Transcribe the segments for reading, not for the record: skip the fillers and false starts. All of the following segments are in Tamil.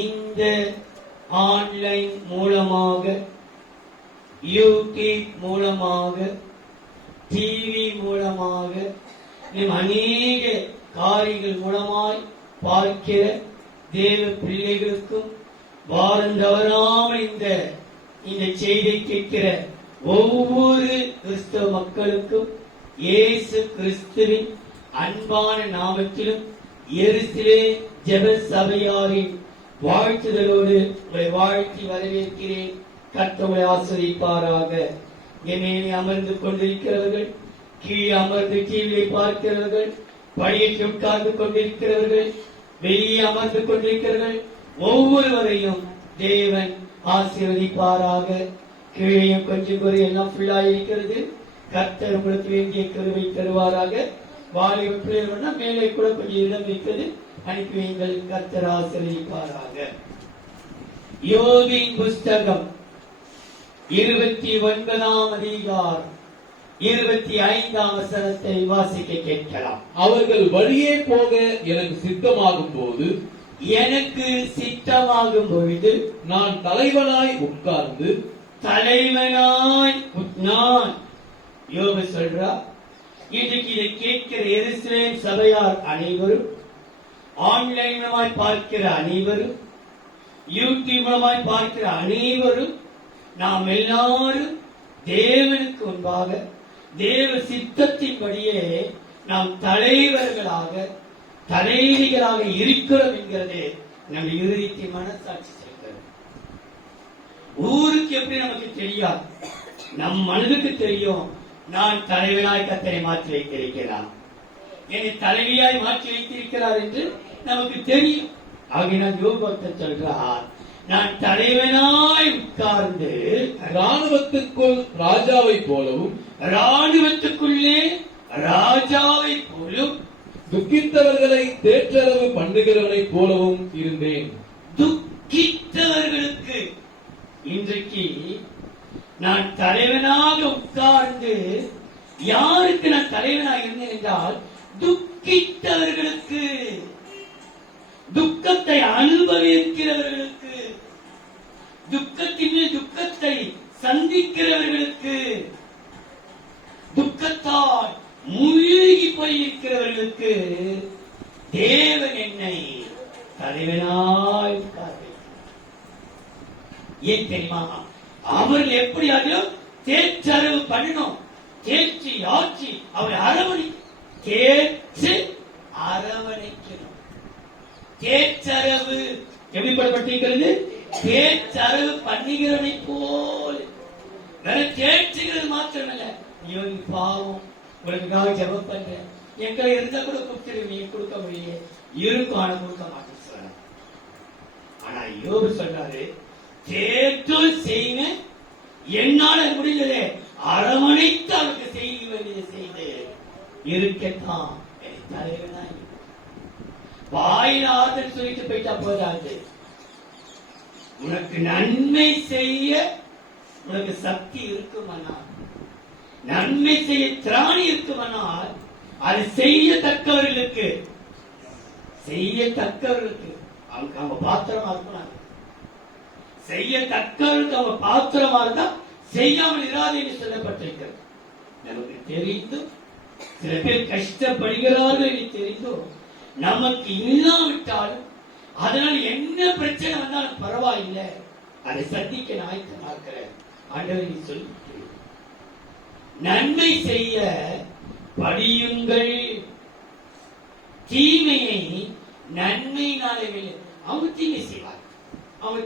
இந்த ஆன்லைன் மூலமாக, யூடியூப் மூலமாக, டிவி மூலமாக, அநேக காரியங்கள் மூலமாய் பார்க்கிற தேவ பிள்ளைகளுக்கும், வாரம் தவறாமல் இந்த செய்தியை கேட்கிற ஒவ்வொரு கிறிஸ்தவ மக்களுக்கும் இயேசு கிறிஸ்துவின் அன்பான நாமத்திலும் எருசலேம் ஜெப சபையாரின் வாழ்த்துதலோடு உங்களை வாழ்த்தி வரவேற்கிறேன். கர்த்தர் உங்களை ஆசீர்வதிப்பாராக. மேலே அமர்ந்து கொண்டிருக்கிறவர்கள், கீழே அமர்ந்து கீழே பார்க்கிறவர்கள், படியில் உட்கார்ந்து கொண்டிருக்கிறவர்கள், வெளியே அமர்ந்து கொண்டிருக்கிறவர்கள், ஒவ்வொருவரையும் தேவன் ஆசீர்வதிப்பாராக. கீழே கொஞ்சம் குறை எல்லாம் ஃபுல்லா இருக்கிறது. கர்த்தர் உங்களுக்கு வேண்டிய கிருபை தருவாராக. வாலிப பிள்ளைகள் மேலே கூட கொஞ்சம் இடம் இருக்கிறது, அனுப்பி வைங்கள். கர்த்தர் ஆசீர்வதிப்பாராக. யோபின் புஸ்தகம் 29ஆம் அதிகாரம் 25ஆம் வசனத்தை வாசிக்க கேட்கலாம். அவர்கள் வழியே போக எனக்கு சித்தமாகும் போது, எனக்கு சித்தமாகும் பொழுது நான் தலைவனாய் உட்கார்ந்து நான் யோபு சொல்றா. இன்றைக்கு இதை கேட்கிற எருசலேம் சபையார் அனைவரும், ஆன்லைன் மூலமாய் பார்க்கிற அனைவரும், யூடியூப் மூலமாய் பார்க்கிற அனைவரும், நாம் எல்லாரும் தேவனுக்கு முன்பாக தேவ சித்தத்தின்படியே நாம் தலைவர்களாக தலைவிகளாக இருக்கிறோம் என்கிறது நம்ம இறுதிக்கு மனசாட்சி செய்கிறது. ஊருக்கு எப்படி நமக்கு தெரியாது, நம் மனதுக்கு தெரியும். நான் தலைவனாய் கர்த்தரை மாற்றி வைத்திருக்கிறார், என்னை தலைவியாய் மாற்றி வைத்திருக்கிறார் என்று நமக்கு தெரியும். ஆகினால் யோபக்தர் சொல்றார், நான் தலைவனாய் உட்கார்ந்து ராணுவத்துக்குள் ராஜாவை போலவும், ராணுவத்துக்குள்ளே ராஜாவை போலும், துக்கித்தவர்களை தேற்றளவு பண்ணுகிறவனை போலவும் இருந்தேன். துக்கித்தவர்களுக்கு இன்றைக்கு நான் தலைவனாக உட்கார்ந்து, யாருக்கு நான் தலைவனாக இருந்தேன் என்றால் துக்கித்தவர்களுக்கு, துக்கத்தை அனுபவிக்கிறவர்களுக்கு, துக்கத்தின் துக்கத்தை சந்திக்கிறவர்களுக்கு, துக்கத்தால் மூழ்கி போயிருக்கிறவர்களுக்கு தேவன் என்னை தலைவனாய் ஏன் தெரியுமா? அவர்கள் எப்படியாவது தேற்றறிவு பண்ணணும், தேற்றி ஆட்சி அவரை அரவணைக்கணும். தேற்றறிவு எப்படிப்பட்டிருக்கிறது? தேற்றறிவு பண்ணுகிறவனை போல். வேற தேற்றுகிறது மாத்திரமல்ல, ஐயோ நீ பாவம், உங்களுக்காக ஜெபம் பண்றேன், எங்களை இருந்தா கூட கூப்பிட்டு கொடுக்க முடியல, இருக்கும் ஆனா கொடுக்க மாட்டேன்னு சொல்ற. ஆனா யோபு சொல்றாரு, தேற்றல் செய்ய என்னால முடிந்தது, அரவணைத்து அவருக்கு செய்ய வேண்டியது செய்து இருக்கத்தான் தலைவனாய். வாயில் ஆறுதல் சொல்லிட்டு போயிட்டா போதாது, உனக்கு நன்மை செய்ய உனக்கு சக்தி இருக்குமானால், நன்மை செய்ய திராணி இருக்குமானால், அது செய்யத்தக்கவர்களுக்கு அவங்க பாத்திரமா இருக்கணும். செய்யத்தக்கவர்களுக்கு அவங்க பாத்திரமா இருந்தா செய்யாமல் இராது என்று சொல்லப்பட்டிருக்கிறது. நமக்கு தெரிந்தும் சில பேர் கஷ்டப்படுகிறார்கள் என்று தெரிந்தும் நமக்கு இல்லாவிட்டாலும், அதனால் என்ன பிரச்சனை வந்தாலும் பரவாயில்லை, அதை சந்திக்க நாயக்கமா இருக்கிற ஆண்டவரை சொல்லி நன்மை செய்ய படியுங்கள், தீமையை நன்மையினாலே அவங்க தீமை செய்வார். அவங்க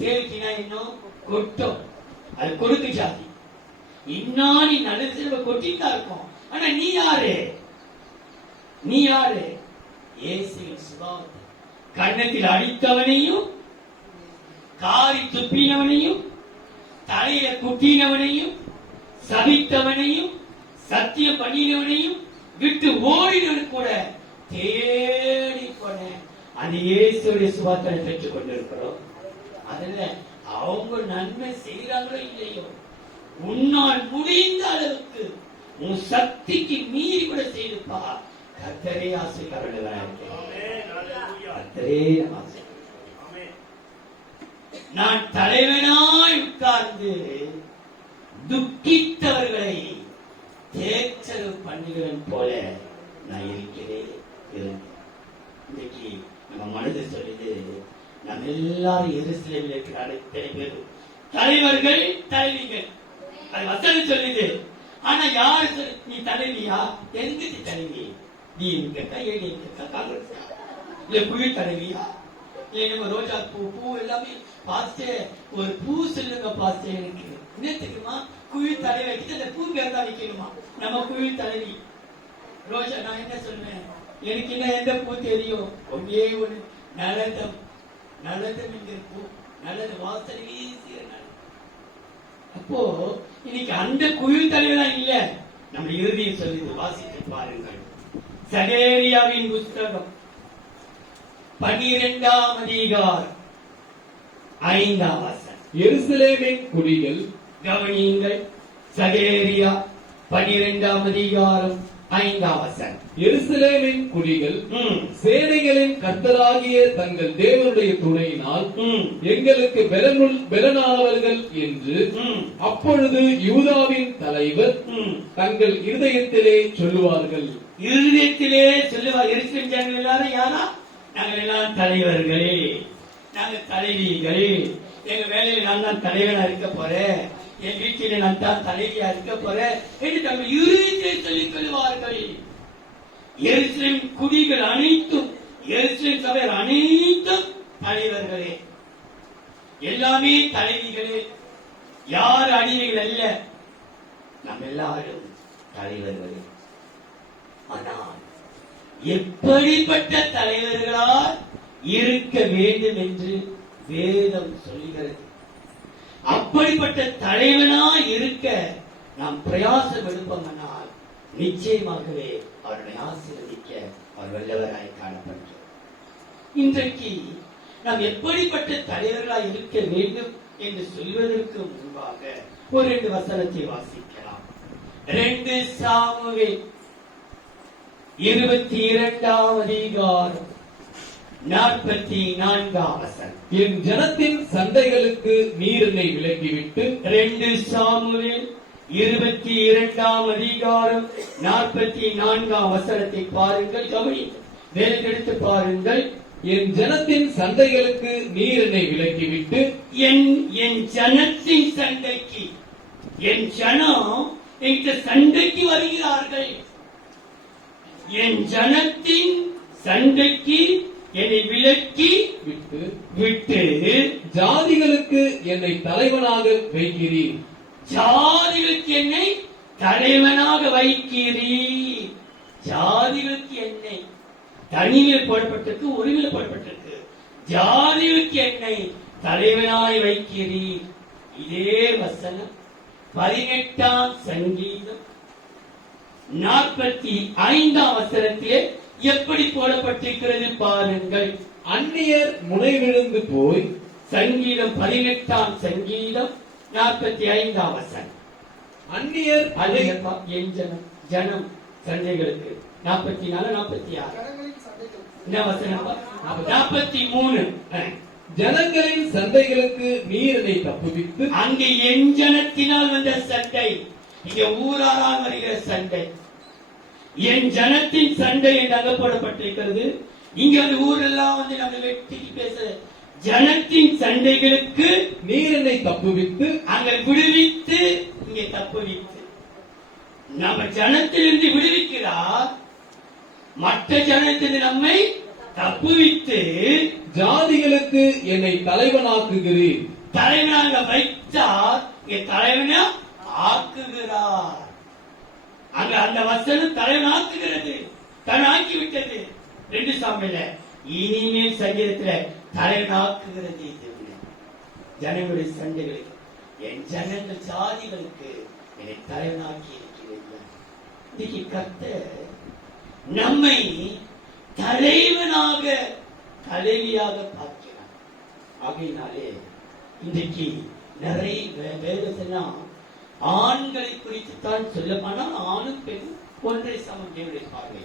தேவைக்கினா இன்னும் கொட்டும், அது கொடுக்கு ஜாதி. இன்னாடி நல்லது கொட்டிட்டா இருக்கும். ஆனா நீ யாரு? இயேசுவின் சுபாவத்தை கன்னத்தில் அடித்தவனையும், காரி துப்பினவனையும், தலையில குட்டினவனையும், சபித்தவனையும், சத்தியம் பண்ணினவனையும் விட்டு ஓடினவன் கூட தேடி போன அந்த இயேசுடைய சுபாவத்தை பெற்றுக் கொண்டிருக்கிறோம். அதுல அவங்க நன்மை செய்யறாங்களோ இல்லையோ, உன்னால் முடிந்த அளவுக்கு உன் சக்திக்கு மீறி கூட செய்துப்பா. கர்த்தரே ஆசைக்காரர்களாக, கர்த்தரே ஆசை. நான் தலைவனாய் உட்கார்ந்து துக்கித்தவர்களை தேற்றல் பண்ணுகிறேன் போல நான் இருக்கிறேன். இன்னைக்கு நம்ம மனது சொல்லுது, நம்ம எல்லாரும் எருசலேமில் இருக்கிற அத்தனை பேர் தலைவர்கள் தலைவிகள். அது வசனம் சொல்லுது. ஆனா யாரு சொல்லு, நீ தலைவியா? எங்க தலைவி? நீ காங்கிரஸ் இல்ல குயில் தலைவியா? இல்ல நம்ம ரோஜா பூ எல்லாமே பாஸ்டே ஒரு பூ சொல்லுங்க பாஸ்டே. எனக்கு என்ன தெரியுமா, குயில் தலைவி வைக்கிட்டு அந்த பூ பேர் தான் வைக்கணுமா? நம்ம குயில் தலைவி ரோஜா. நான் என்ன சொல்றேன், எனக்கு என்ன எந்த பூ தெரியும்? ஒன்னே ஒண்ணு, நலதம். நலதம் என்கிற பூ, நல்லது வாசனை வீசிய. அப்போ இன்னைக்கு அந்த குயில் தலைவதான் இல்ல, நம்ம இறுதியை சொல்லுது. வாசித்து பாருங்கள். சகேரியாவின் புஸ்தகம் 12ஆம் அதிகாரம் 5ஆம் வசனம். எருசலேமின் குடிகள், கவனியுங்கள். சகேரியா 12ஆம் அதிகாரம் 5ஆம் வசனம். எருசலேமின் குடிகள் சேனைகளின் கர்த்தராகிய தங்கள் தேவனுடைய துணையினால் எங்களுக்கு பெலனானவர்கள் என்று அப்பொழுது யூதாவின் தலைவர் தங்கள் இருதயத்திலே சொல்லுவார்கள். இருதயத்திலே சொல்லுவார். எருசலேம் ஜனங்கள் எல்லாரும் யாரா? நாங்கள் எல்லாம் தலைவர்களே, நாங்கள் தலைவிகளே, எங்க வேலையில நான் தான் தலைவனா இருக்க போறேன், என் வீட்டில நான் தான் தலைவியா இருக்க போறேன் என்று தங்கள் இருதயத்தை சொல்லிக் கொள்வார்கள். எருசலேம் குடிகள் அனைத்தும், எருசலேம் சபையர் அனைத்தும் தலைவர்களே, எல்லாமே தலைவிகளே, யார் அடிமைகள் அல்ல, நம்ம எல்லாரும் தலைவர்களே. ஆனால் எப்படிப்பட்ட தலைவர்களால் இருக்க வேண்டும் என்று வேதம் சொல்கிறது. அப்படிப்பட்ட தலைவனா இருக்க நாம் பிரயாசம் எடுப்போம்னால் நிச்சயமாகவே அவருடைய ஆசீர்வதிக்க அவர் வல்லவராய் காணப்படுகிறார். இன்றைக்கு நாம் எப்படிப்பட்ட தலைவர்களாய் இருக்க வேண்டும் என்று சொல்வதற்கு முன்பாக ஒரு 2 வசனத்தை வாசிக்கலாம். 2 சாமுவேல் 22ஆம் அதிகாரம் 44ஆம் வசனம். என் ஜனத்தின் சண்டைகளுக்கு நீர் என்னை விலக்கிவிட்டு. 2 சாமுவேல் 22ஆம் அதிகாரம் 44ஆம் வசனத்தை பாருங்கள். கவனியுங்கள், வேலை எடுத்து பாருங்கள். என் ஜனத்தின் சண்டைகளுக்கு நீர் என்னை விலக்கிவிட்டு. என் ஜனத்தின் சண்டைக்கு, என் ஜனம் இந்த சண்டைக்கு வருகிறார்கள். என் ஜனத்தின் சண்டைக்கு என்னை விலக்கி விட்டு ஜாதிகளுக்கு என்னை தலைவனாக வைக்கிறீர். ஜாதிகளுக்கு என்னை தலைவனாக வைக்கிறீர். ஜாதிகளுக்கு என்னை தனிமையில் போடப்பட்டிருக்கு, ஒருமையில் போடப்பட்டிருக்கு. ஜாதிகளுக்கு என்னை தலைவனாய் வைக்கிறீர். இதே வசனம் 18ஆம் சங்கீதம் 45ஆம் வசனத்திலே எப்படி போடப்பட்டிருக்கிறது பாருங்கள். அந்நியர் முனைவிழுந்து போய். சங்கீதம் 18ஆம் சங்கீதம் 45ஆம் வசனம். அந்நியர் என் ஜனம் சண்டைகளுக்கு 44 46 என்ன வசனம்? 43. ஜனங்களின் சண்டைகளுக்கு நீர் என்னை தப்புவித்து. அங்கே என் ஜனத்தினால் வந்த சண்டை, இங்க ஊராரால் வருகிற சண்டை, என் ஜனத்தின் சண்டை என்று அங்க போடப்பட்டிருக்கிறது. இங்க வந்து ஊரெல்லாம் வந்து நம்ம வெட்டி பேச, ஜனத்தின் சண்டைகளுக்கு நீர் என்னை தப்புவித்து. அங்க விடுவித்து, இங்கே தப்புவித்து. நம்ம ஜனத்திலிருந்து விடுவிக்கிறார், மற்ற ஜனத்திலிருந்து நம்மை தப்புவித்து ஜாதிகளுக்கு என்னை தலைவனாக்குகிறீர். தலைவனாக வைத்தார், தலைவனா ஆக்குகிறார். அங்க அந்த வசனம் தலைவனாக்குகிறது, தன்னாக்கி விட்டது. 2 சாமுவேல்ல இனிமேல் சங்கீதத்தில் தலைவனாக்குகிறது. ஜனங்களுடைய சண்டைகளுக்கு, என் ஜனங்கள் ஜாதிகளுக்கு என்னை தலைவனாக்கி இருக்கிறீர்கள். இன்னைக்கு கர்த்தர் நம்மை தலைவனாக தலைவியாக பார்க்கிறார். ஆகையினாலே இன்றைக்கு நிறைய வேதத்தெல்லாம் ஆண்களை குறித்து தான் சொல்லப்போனால் ஆணும் பெண்ணும் ஒன்றை சமம் தேவனுடைய பார்வை.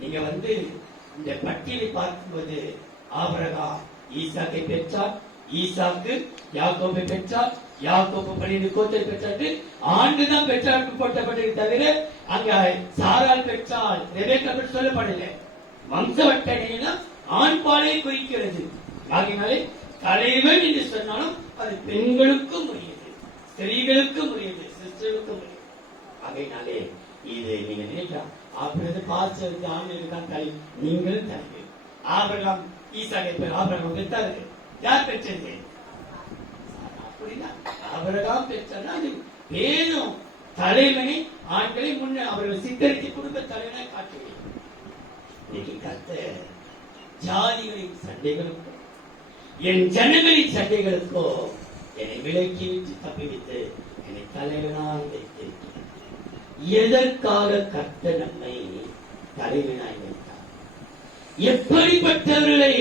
நீங்க வந்து இந்த பட்டியலை பார்க்கும்போது ஆபிரகாம் ஈசாக்கை பெற்றார், ஈசாக்கு யாக்கோபை பெற்றார், யாக்கோபு 12 கோத்தை பெற்றாரு, ஆண்டுதான் பெற்றாருக்கு போட்டப்பட்டது தவிர அங்க சாரால் பெற்றால் ரெபேக்கா பற்றி சொல்லப்படல. வம்சவட்டனையில ஆண் பாலை குறிக்கிறது. ஆகினாலே தலைவன் என்று சொன்னாலும் அது பெண்களுக்கும் உரியது, ஸ்திரீகளுக்கும் உரியது, சிஸ்டருக்கும் உரியது. ஆகையினாலே இது நீங்க நினைக்கலாம், ஆபிரகாம் பாஸ்டருக்கு ஆண்களுக்கு தான் தலைவர், நீங்களும் தலைவர். ஆபிரகாம் ஈசாக்கை ஆபிரகாம் பெற்றாரு, யார் பெற்றது? அப்படின்னா ஆபிரகாம் பெற்றார். அது வேணும் தலைவனை ஆண்களை முன்னே அவர்கள் சித்தரித்து குடும்ப தலைவனை காட்டுவேன். இன்னைக்கு கர்த்தர் ஜாதிகளின் சண்டைகளுக்கோ என் ஜனங்களின் சண்டைகளுக்கோ என்னை விலக்கி விட்டு தப்பிவித்து என்னை தலைவனாய் வைத்திருக்கிறார். எதற்காக கர்த்தர் நம்மை தலைவனாய் வைத்தார்? எப்படிப்பட்டவர்களை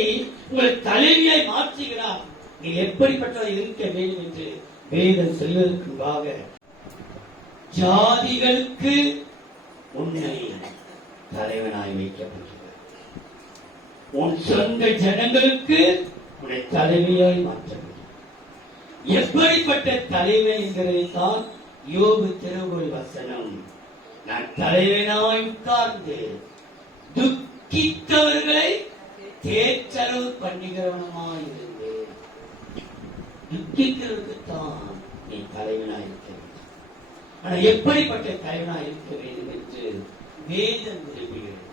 உங்கள் தலைவியாய் மாற்றுகிறார்? நீ எப்படிப்பட்டவர்கள் இருக்க வேண்டும் என்று வேதம் சொல்வதற்கு முன்பாக ஜாதிகளுக்கு உன்னை தலைவனாய் வைக்கப்படுகிறார். உன் சொந்த ஜனங்களுக்கு உன்னை தலைவியாய் மாற்றப்படுகிறார். எப்படிப்பட்ட தலைவன் என்கிறதைத்தான் யோபு திருவுள் வசனம். நான் தலைவனாய் உட்கார்ந்து துக்கித்தவர்களை தேற்றளவு பண்ணுகிறவனமாய் இருந்து துக்கிக்கிறதுக்குத்தான் நீ தலைவனாய் இருக்க வேண்டும். ஆனா எப்படிப்பட்ட தலைவனாய் இருக்க வேண்டும் என்று வேதம் விரும்புகிறது.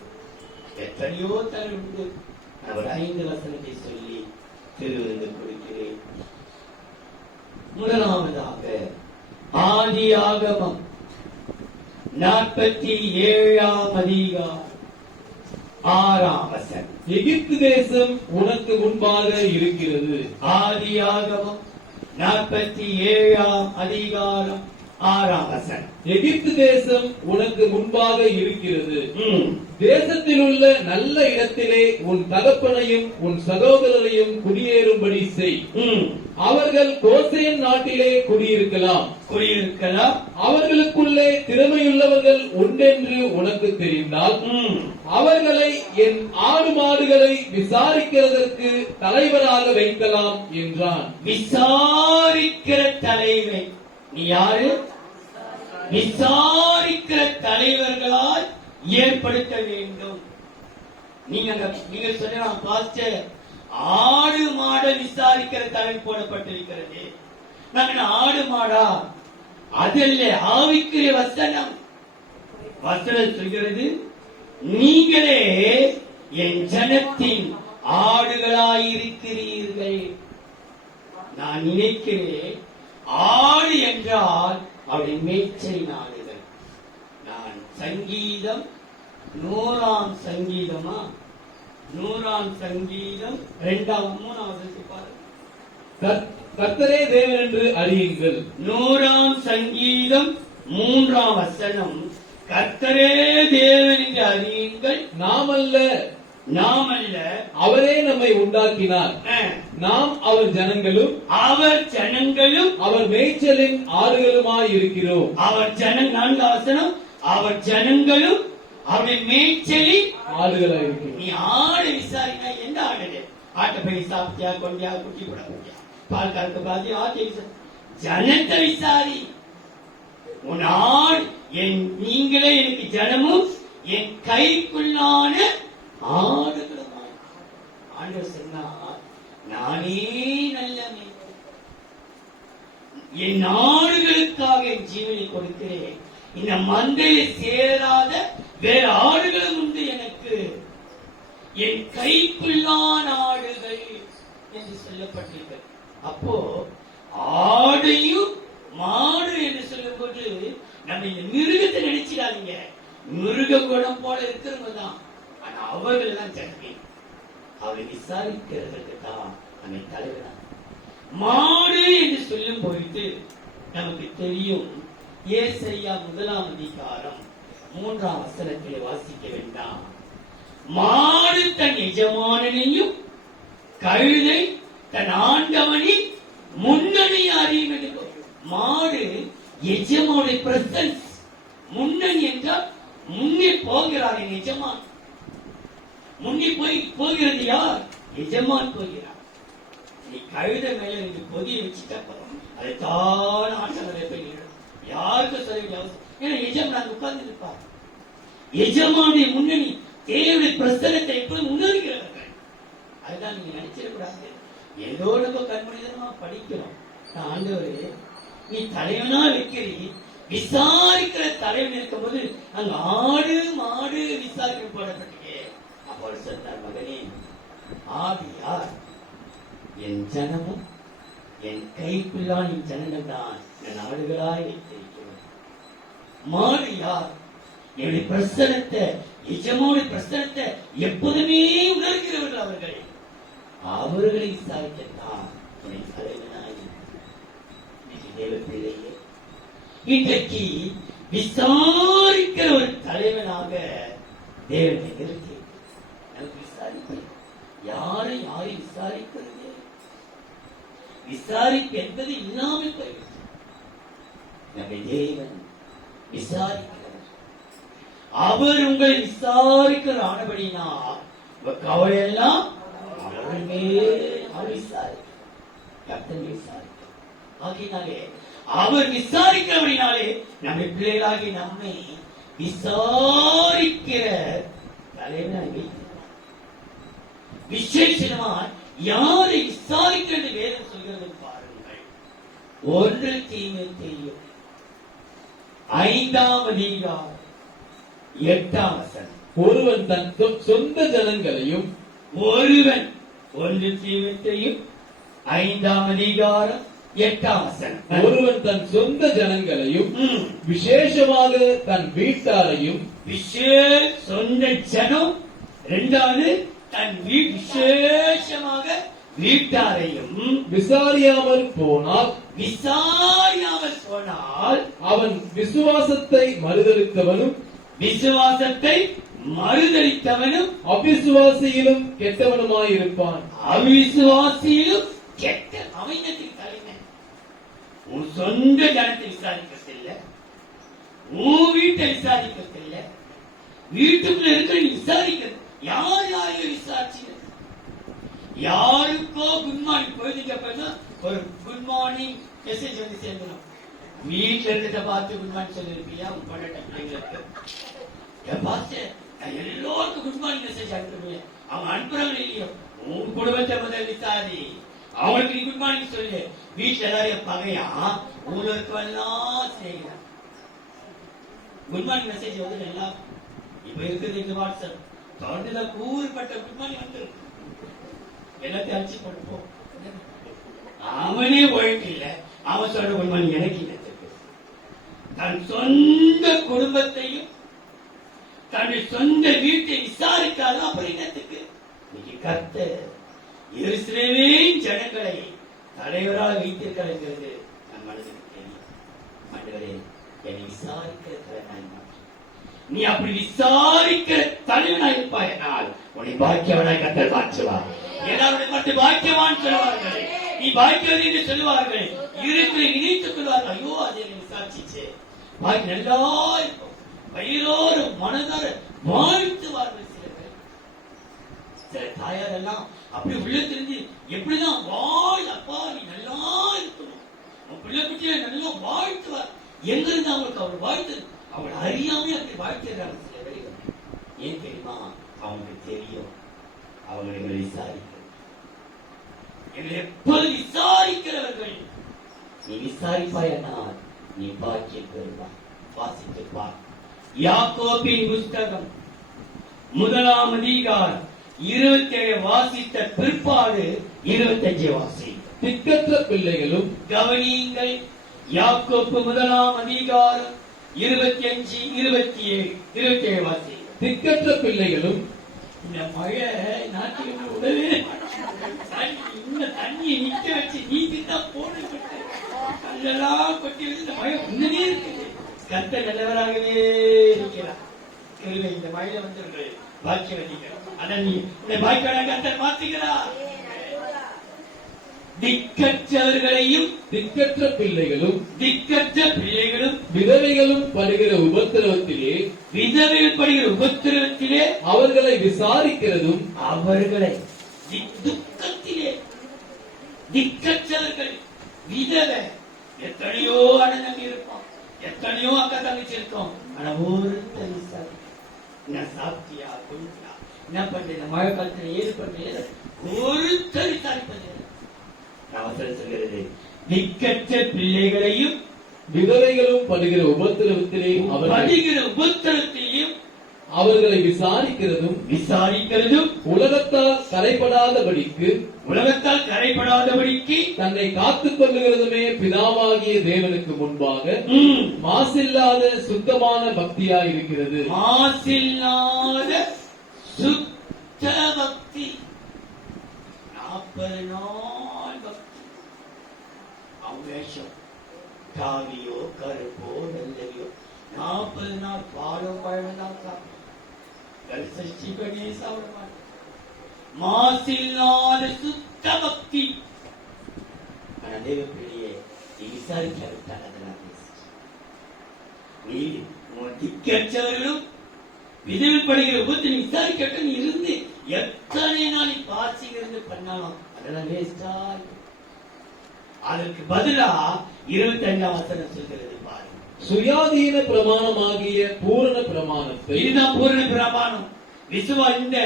எத்தனையோ தலைவர் உண்டு. அவர் 5 வசனத்தை சொல்லி திருவிருந்து கொடுக்கிறேன். முதலாவதாக ஆதியாகமம் 47ஆம் அதிகாரம் 6ஆம் வசனம். எகிப்து தேசம் உனக்கு முன்பாக இருக்கிறது. ஆதியாகமம் 47ஆம் அதிகாரம் 6ஆம் வசனம். எகிப்து தேசம் உனக்கு முன்பாக இருக்கிறது. தேசத்தில் உள்ள நல்ல இடத்திலே உன் தகப்பனையும் உன் சகோதரரையும் குடியேறும்படி செய். அவர்கள் கோசேன் நாட்டிலே குடியிருக்கலாம். அவர்களுக்குள்ளே திறமையுள்ளவர்கள் உண்டென்று உனக்கு தெரிந்தால் அவர்களை என் ஆடு மாடுகளை விசாரிக்கிறதற்கு தலைவராக வைக்கலாம் என்றான். விசாரிக்கிற தலைவன் நீ யாரு? விசாரிக்கிற தலைவர்களால் ஏற்படுத்த வேண்டும். நீங்க சொல்லலாம், பாஸ்டர் ஆடு மாட விசாரிக்கிற தலை போடப்பட்டிருக்கிறது. நாங்க ஆடு மாடா? அதல்ல, ஆவிக்குரிய வசனம். வசனம் சொல்கிறது, நீங்களே என் ஜனத்தின் ஆடுகளாயிருக்கிறீர்கள். நான் நினைக்கிறேன், ஆடு என்றால் அவருடைய மேய்ச்சல் ஆடுகள். நான் சங்கீதம் 100ஆம் சங்கீதமா 100ஆம் சங்கீதம் 2ஆம் 3ஆம் பாருங்க. கர்த்தரே தேவன் என்று அறியுங்கள். 100ஆம் சங்கீதம் 3ஆம் வசனம். கர்த்தரே தேவன் என்று அறியுங்கள். நாம் அல்ல, அவரே நம்மை உண்டாக்கினார். நாம் அவர் ஜனங்களும் அவர் மேய்ச்சலின் ஆடுகளுமாய் இருக்கிறோம். அவர் வசனம், அவர் ஜனங்களும் அவருடைய மேய்ச்சலின் ஆடுகளாய் இருக்கிறோம். நீ ஆடு விசாரினா எந்த ஆடு? ஆட்டை போய் சாப்பிட்டியா, கொண்டியா, குட்டி போட முடியா, பால் கறக்க பாதி ஆட்டை ஜனத்தை விசாரி. உன் ஆடு நீங்களே எனக்கு ஜனமும் என் கைக்குள்ளான ஆடுகளுமாய். ஆண்டவர் சொன்னார், நானே நல்ல மேய்ப்பன், என் ஆடுகளுக்காக என் ஜீவனை கொடுக்கிறேன். இந்த மந்தையை சேராத வேற ஆடுகளும் உண்டு எனக்கு, என் கைக்குள்ளான ஆடுகள் என்று சொல்லப்பட்டிருக்கிறது. அப்போ ஆடையும் மாடு என்று சொல்லும் போது நம்ம இந்த மிருகத்தை நினைச்சிடாதீங்க. மிருக குணம் போல இருக்கிறவங்க தான். ஆனா அவர்கள் எல்லாம் ஜனமே. அவரை விசாரிக்கிறதுக்கு தான் நம்மை தலைவராக. மாடு என்று சொல்லும் பொழுது நமக்கு தெரியும், ஏசாயா 1ஆம் அதிகாரம் 3ஆம் வசனத்திலே வாசிக்க வேண்டாம். மாடு தன் எஜமானனையும் கழுதை தன் ஆண்டவனின் முன்னணி அறியும் என்று. மாடு எஜமானுடைய பிரசன்ஸ். முன்னணி என்றால் முன்னே போகிறார் என் எஜமான். முன்னே போகிறது யார்? எஜமான் போகிறார். நீ கழுத மேல நீ பொதியை வச்சுட்ட அதை தான ஆட்டங்களை போய் நின்றுடும். யாருக்கும் சொல்ல வேண்டிய அவசியம். ஏன்னா எஜமான் உட்கார்ந்து இருப்பார். எஜமானுடைய முன்னணி தேவனுடைய பிரசனத்தை எப்பொழுதும் உணர்கிறவர்கள். அதுதான் நீங்க நினைச்சிடக்கூடாது. ஏதோ நம்ம கண்மணிதனமா படிக்கிறோம். ஆண்டவரே நீ தலைவனா வைக்கிறீ, விசாரிக்கிற தலைவன் இருக்கும் போது அங்க ஆடு மாடு விசாரிக்க போடப்பட்டே. அப்போ சொன்னார், மகனே ஆடு யார்? என் ஜனமும் என் கைக்குள்ளான் என் ஜனங்கள் தான் என் ஆடுகளாய் வைத்திருக்கிறோம். மாடு யார்? என்னுடைய பிரசனத்தை, எஜமானுடைய பிரசனத்தை எப்போதுமே உணர்கிறவர்கள் அவர்கள். அவர்களை விசாரிக்கத்தான் என்னை தலைவனாய் தேவ பிள்ளையே. இன்றைக்கு விசாரிக்கிற ஒரு தலைவனாக தேவனை நிறுத்தி நமக்கு விசாரிப்பு. யாரை விசாரிக்கிறது? விசாரிப்பு என்பது இல்லாமல் போய்விட்டது. நம்முடைய தேவன் விசாரிக்கிறவர். அவர் உங்களை விசாரிக்கிற ஆனபடினா கவலையெல்லாம் அவர் விசாரிக்க கர்த்தர் விசாரிக்க. ஆகினாலே அவர் விசாரிக்கிறபடினாலே நம்முடைய பிள்ளைகளாகி நம்மை விசாரிக்கிற தலைவனாக விசேஷமா யாரை விசாரிக்கிறது வேதம் சொல்கிறது பாருங்கள். 1 தீமோத்தேயு 5ஆம் அதிகாரம் 8ஆம் வசனம். ஒருவன் தன் சொந்த ஜனங்களையும் 1 தீமோத்தேயு 5ஆம் அதிகாரம் 8ஆம் வசனம். ஒருவன் தன் சொந்த ஜனங்களையும் விசேஷமாக தன் வீட்டாரையும் சொந்த ஜனம், இரண்டாவது தன் விசேஷமாக வீட்டாரையும் விசாரியாமல் போனால் அவன் விசுவாசத்தை மறுதலித்தவனும் அவிசுவாசியிலும் கெட்டவனுமாயிருப்பான். அவிசுவாசியிலும் கெட்ட அமைந்ததின் தலைமை. உன் சொந்த ஜனத்தை விசாரிக்கத்தில்லை, உன் வீட்டை விசாரிக்கத்தில்லை, வீட்டுக்குள்ள இருக்கிற நீ விசாரிக்கிறது. யாரையும் விசாரிச்சு யாருக்கோ குட் மார்னிங் போயிருக்க ஒரு குட் மார்னிங் மெசேஜ் வந்து சேர்க்கணும். வீட்டுல இருக்கிறத பார்த்து குட் மார்னிங் சொல்லிருப்பியா? உன் பொண்ணு பிள்ளைங்களுக்கு எல்லோருக்கும் குட் மார்னிங் மெசேஜ் அனுப்புவேன். அவங்க அனுப்புறாங்க இல்லையோ, உன் குடும்பத்தை முதல் விசாரி. அவங்களுக்கு நீ குட் மார்னிங் சொல்லு. வீட்டுல எல்லாரையும் பகையா, ஊர்ல இருக்கவெல்லாம் செய்யலாம். குட் மார்னிங் மெசேஜ் வந்து எல்லாம் இப்ப இருக்குது. இந்த வாட்ஸ்அப் தொடர்ந்துல கூறுபட்ட குட் மார்னிங் வந்துருக்கு. எல்லாத்தையும் அடிச்சு கொடுப்போம். அவனே ஒழுங்கு இல்லை, அவன் சொல்ற குட் மார்னிங் எனக்கு இல்லத்துக்கு. தன் சொந்த குடும்பத்தையும் தன்னுடைய சொந்த வீட்டை விசாரிக்காத அப்புறம் என்னத்துக்கு? இன்னைக்கு கர்த்தர் எருசலேமின் ஜனங்களை தலைவராக வைத்திருக்கிறது நம் மனதுக்கு தெரியும். ஆண்டவரே என்னை விசாரிக்கிற தலைவனாய் மாற்று. நீ அப்படி விசாரிக்கிற தலைவனாய் இருப்பாயனால் உன்னை பாக்கியவனாய் கர்த்தர் மாற்றுவார். எல்லாருடைய பார்த்து பாக்கியவான் சொல்லுவார்கள், நீ பாக்கியவன் என்று சொல்லுவார்கள். இருக்கிற நினைத்துக் கொள்வார்கள், ஐயோ அதை விசாரிச்சு பாக்கி நல்லா இருக்கும். வயிறோடு மனதார வாழ்த்துவார்கள். சில தாயார் எல்லாம் அப்படி உள்ள தெரிஞ்சு எப்படிதான் வாழ் அப்பா நீ நல்லா இருக்கணும், உன் பிள்ளை குட்டியில நல்லா வாழ்த்துவார். எங்க இருந்து அவங்களுக்கு அவர் வாழ்த்து அவங்களை அறியாமே அப்படி வாழ்த்துறாங்க. சில வேலைகள் ஏன் தெரியுமா? அவங்களுக்கு தெரியும் அவங்களை விசாரிக்க எங்களை எப்போது விசாரிக்கிறவர்கள். நீ விசாரிப்பாயனால் நீ பாக்கியம் பெறுவாய். வாசித்துப்பார். யாக்கோபின் புஸ்தகம் 1ஆம் அதிகாரம் 27 வாசித்த பிற்பாடு 25 வாசி. திக்கற்ற பிள்ளைகளும் கவனியுங்கள். யாக்கோப்பு 1ஆம் அதிகாரம் 25, 27, 27 வாசி. திக்கற்ற பிள்ளைகளும் இந்த மழை நாட்டில் உடனே இன்னும் தண்ணியை நிக்க வச்சு நீக்கிதான் போட்டு கல்லெல்லாம் கொட்டி வச்சு இந்த மழை உடனே இருக்குது. கர்த்தர் நல்லவராகவே இருக்கிறார். இந்த மழையில வந்து பாக்கியவதிகள் அதான் நீ உன்னை பாக்கியவனாக கர்த்தர் மாற்றுகிறார். திக்கற்றவர்களையும் திக்கற்ற பிள்ளைகளும் விதவைகளும் படுகிற உபத்திரவத்திலே அவர்களை விசாரிக்கிறதும் அவர்களை துக்கத்திலே திக்கற்றவர்கள், விதவை. எத்தனையோ அண்ணன் இருப்பான், எத்தனையோ அக்கா தங்கச்சி இருக்கும். ஆனா ஒருத்தர் விசாரி, என்ன சாப்பிட்டியா, குடிச்சா, என்ன பண்றீங்க, மழை காலத்துல ஏது பண்றீங்க, ஒருத்தர் விசாரிப்பது. அவசரம் சொல்கிறது, திக்கற்ற பிள்ளைகளையும் விதவைகளும் படுகிற உபத்திரவத்திலேயும் அவர்களை விசாரிக்கிறதும் உலகத்தால் கரைப்படாதபடிக்கு தன்னை காத்துக் கொள்ளுகிறதுமே பிதாவாகிய தேவனுக்கு முன்பாக மாசில்லாத சுத்தமான பக்தியாய் இருக்கிறது. மாசில்லாத சுத்த பக்தி. 40 நாள் பக்தி. அவேஷம், காவியோ கருப்போ வெள்ளையோ 40 நாள் பாலும் பழம்தான் சாப்பிடும். சஷ்டி பண்ணியே சாப்பிட மாட்டேன். மாசில்லாத சுத்த பக்தி. ஆனா தேவ பிள்ளையே, நீ விசாரிக்காவிட்டால் அதெல்லாம் பேசிட்டு நீ திக்கற்றவர்களும் விதவிப்படுகிற உபத்தை நீ விசாரிக்க நீ இருந்து எத்தனை நாள் பாசிங்க இருந்து பண்ணாலும் அதெல்லாம் வேஸ்டா. அதற்கு பதிலா 25ஆம் வசனம் சொல்கிறது பாருங்க. சுயாதீன பிரமாணமாகிய பூரண பிரமாணத்தை, இதுதான் பூரண பிரமாணம். இந்த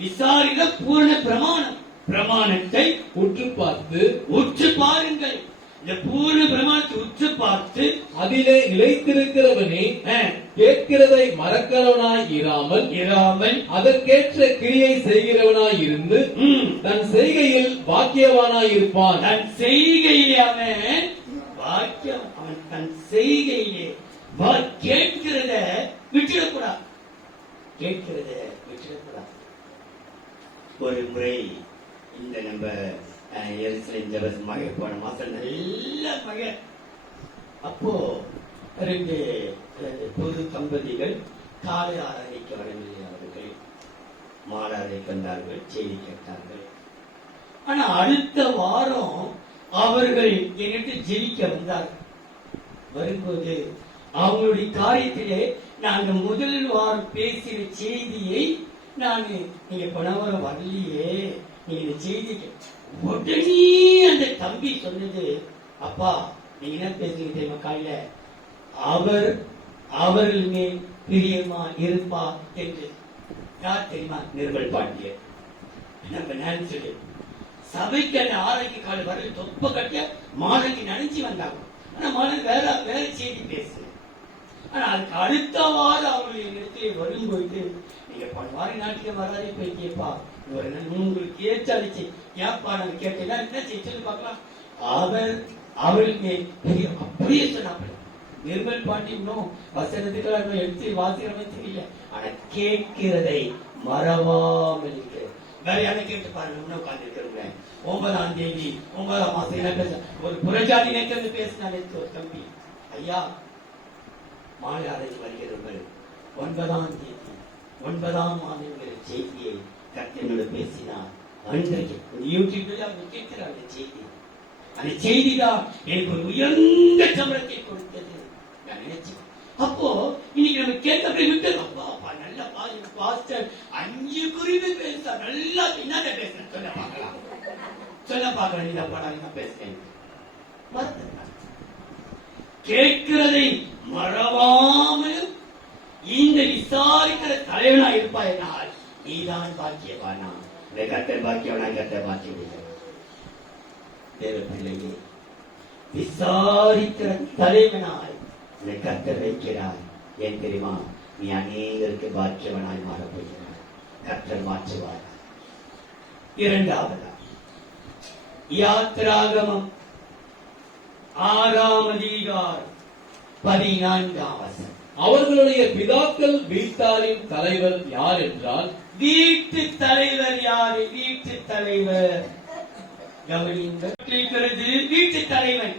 விசாரித பூரண பிரமாணம். பிரமாணத்தை உற்று பாருங்கள். இந்த பூரண பிரமாணத்தை உற்று பார்த்து அதிலே நிலைத்திருக்கிறவனே கேட்கிறதை மறக்கிறவனாய் இராமல் அதற்கேற்ற கிரியை செய்கிறவனாய் இருந்து தன் செய்கையில் பாக்கியவானாய் இருப்பான். தன் செய்கையிலே அவன் பாக்கியம். அவன் தன் செய்கையிலே கேட்கிறத விட்டுடக்கூடாது. ஒரு முறை இந்த நம்ம எருசலேம் ஜெபஸ் மகை போன மாசம் நல்ல மகை. அப்போ 2 புது தம்பதிகள் காலை ஆராதிக்க வரவில்லை. அவர்கள் மாலாரைக்கு வந்தார்கள், செய்தி கேட்டார்கள். ஆனா அடுத்த வாரம் அவர்கள் என்கிட்ட ஜெபிக்க வந்தார்கள். வரும்போது அவங்களுடைய காரியத்திலே நாங்க முதல் வாரம் பேசின செய்தியை நீங்க போன வாரம் வரலையே, நீங்க இந்த செய்திக்கு உடனே அந்த தம்பி சொன்னது, அப்பா நீங்க என்ன பேசுறீங்க தெரியுமா, காலையில அவர்கள் மேல் பிரியமா இருப்பா என்று. யார் தெரியுமா? நிர்மல் பாண்டியன். நம்ம நினைச்சது சபைக்கு அந்த ஆரோக்கிய கால வரல தொப்ப கட்டிய மாணவி நினைச்சு வந்தாங்க. ஆனா மாணவி வேற செய்தி பேசு. ஆனா அதுக்கு அடுத்த வாரம் அவங்களுடைய இடத்திலே வரும்போது, நீங்க போன வாரம் நாட்டுக்கு வராதே போய் கேட்பா, உங்களுக்கு ஏற்றாச்சு ஏப்பா நாங்க கேட்டீங்கன்னா என்ன செய்ய பார்க்கலாம். அவளுக்கு அப்படியே சொன்னாங்க. நிர்மல் பாண்டி இன்னும் வசனத்துக்கு எடுத்து வாசிக்கிறமே தெரியல. ஆனா கேட்கிறதை மறவாமல் இருக்கிறது. வேற யாரும் கேட்டு பாருங்க. இன்னும் உட்கார்ந்து இருக்கிறவங்க 9ஆம் தேதி 9ஆம் மாசம் என்ன பேச ஒரு புறஜாதி நேற்று பேசினாலே ஒரு தம்பி, ஐயா மாலை அறைக்கு வருகிறவர்கள் 9ஆம் தேதி 9ஆம் மாதங்கிற செய்தியை கர்த்தனோடு பேசினார். அன்றைக்கு யூடியூப்ல அவங்க கேட்கிறார். அந்த செய்தி தான் எனக்கு ஒரு உயர்ந்த சம்பளத்தை கொடுத்தது. நான் நினைச்சேன். அப்போ இன்னைக்கு நம்ம கேட்க விட்டு அப்பா நல்ல பாஸ்டர் 5 குறிப்பு பேச நல்லா என்னத பேசுறேன் சொல்ல பார்க்கலாம். நீங்க பாடாங்க பேசுறேன். கேட்கிறதை மறவாமல் இந்த விசாரிக்கிற தலைவனா இருப்பாய். நீதான் பாக்கியவானா. கர்த்தர் பாக்கியவனா, கர்த்தர் பாக்கியம். தேவ பிள்ளையே, விசாரிக்கிற தலைவனாய் கர்த்தர் வைக்கிறார். ஏன் தெரியுமா? நீ அநேகருக்கு பாக்கியவனாய் மாறப் போகிறார். கர்த்தர் மாற்றுவார். 2வது யாத்ராகமம் 6ஆம் அதிகாரம் 14ஆம் வசனம். அவர்களுடைய பிதாக்கள் வீட்டாரின் தலைவர் யார் என்றால், வீட்டு தலைவர் யாரு? வீட்டு தலைவர் வீட்டு தலைவன்,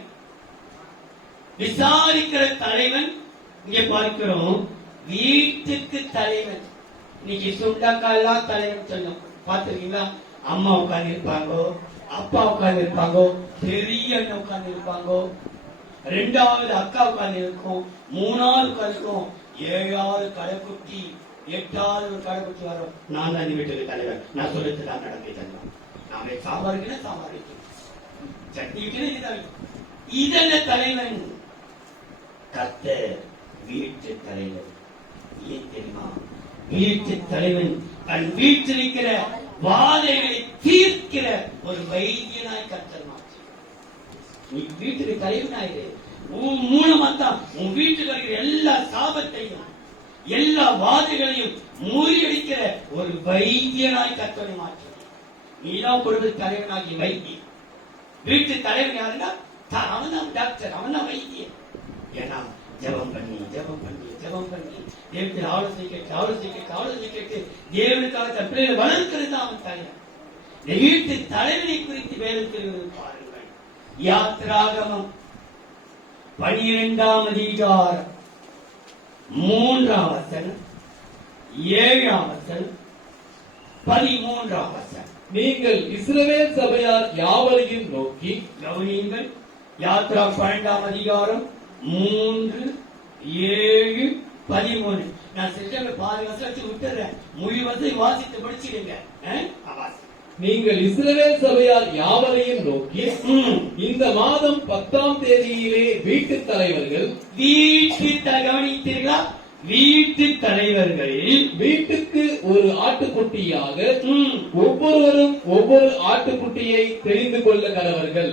விசாரிக்கிற தலைவன். இங்க பார்க்கிறோம் வீட்டுக்கு தலைவன். இன்னைக்கு சுண்டக்கா எல்லாம் தலைவன் சொல்லும். பாத்துருக்கீங்களா? அம்மா உட்கார்ந்து இருப்பாங்கோ, அப்பா உட்கார்ந்து இருப்பாங்கோ, பெரிய அண்ணன் உட்கார்ந்து இருப்பாங்கோ, 2வது அக்கா உட்கார்ந்து இருக்கும், 3வது உட்கார்ந்து இருக்கும், 7வது கடைக்குட்டி, 8வது ஒரு கடைக்குட்டி வரும். நான் தான் வீட்டுக்கு தலைவர். நான் சொல்லிட்டு தான் நடக்க. நாம சாம்பார் சாம்பார் சட்னி வைக்கணும், இதுதான் வைக்கணும். இதல்ல தலைவன் கர்த்தர் வீட்டு தலைவன். ஏன் தெரியுமா? வீட்டு தலைவன் தன் வீட்டில் இருக்கிற வாதைகளை தீர்க்கிற ஒரு வைத்தியனாய் கர்த்தர் மாற்றி. நீ வீட்டுக்கு தலைவனாயிரு. உன் மூலமா தான் உன் வீட்டுக்கு இருக்கிற எல்லா சாபத்தையும் எல்லா வாதைகளையும் முறியடிக்கிற ஒரு வைத்தியனாய் கர்த்தரை மாற்ற. நீதான் குடும்ப தலைவனாகி வைத்தியம். வீட்டு தலைவன் யாருன்னா அவன் தான் டாக்டர், அவன் தான் வைத்தியன். ஏன்னா ஜெபம் பண்ணி ஜெபம் பண்ணி ஜெபம் பண்ணி தேவத்தில் ஆலோசனை கேட்டு தேவனுக்காக தன் பிள்ளைகளை வளர்க்கிறது தான் அவன் தலைவன். இந்த வீட்டு தலைவனை குறித்து வேதத்தில் பாருங்கள். யாத்திராகமம் 12ஆம் அதிகாரம் 3ஆம் வசனம், 7ஆம் வசனம், 13ஆம் வசனம். நீங்கள் இஸ்ரவேல் சபையார் யாவரையும் நோக்கி கவனியுங்கள். யாத்ரா 12ஆம் அதிகாரம் 3, 7, 13. நான் சில பாதி வசனத்தை விட்டுறேன். மொழி வசதி வாசித்து படிச்சிடுங்க. நீங்கள் இஸ்ரவேல் சபையார் யாவரையும் நோக்கி இந்த மாதம் 10ஆம் தேதியிலே வீட்டு தலைவர்கள் கவனித்தீர்களா? வீட்டு தலைவர்கள் வீட்டுக்கு ஒரு ஆட்டுக்குட்டியாக ஒவ்வொருவரும் ஒவ்வொரு ஆட்டுக்குட்டியை தெரிந்து கொள்ள கடவர்கள்.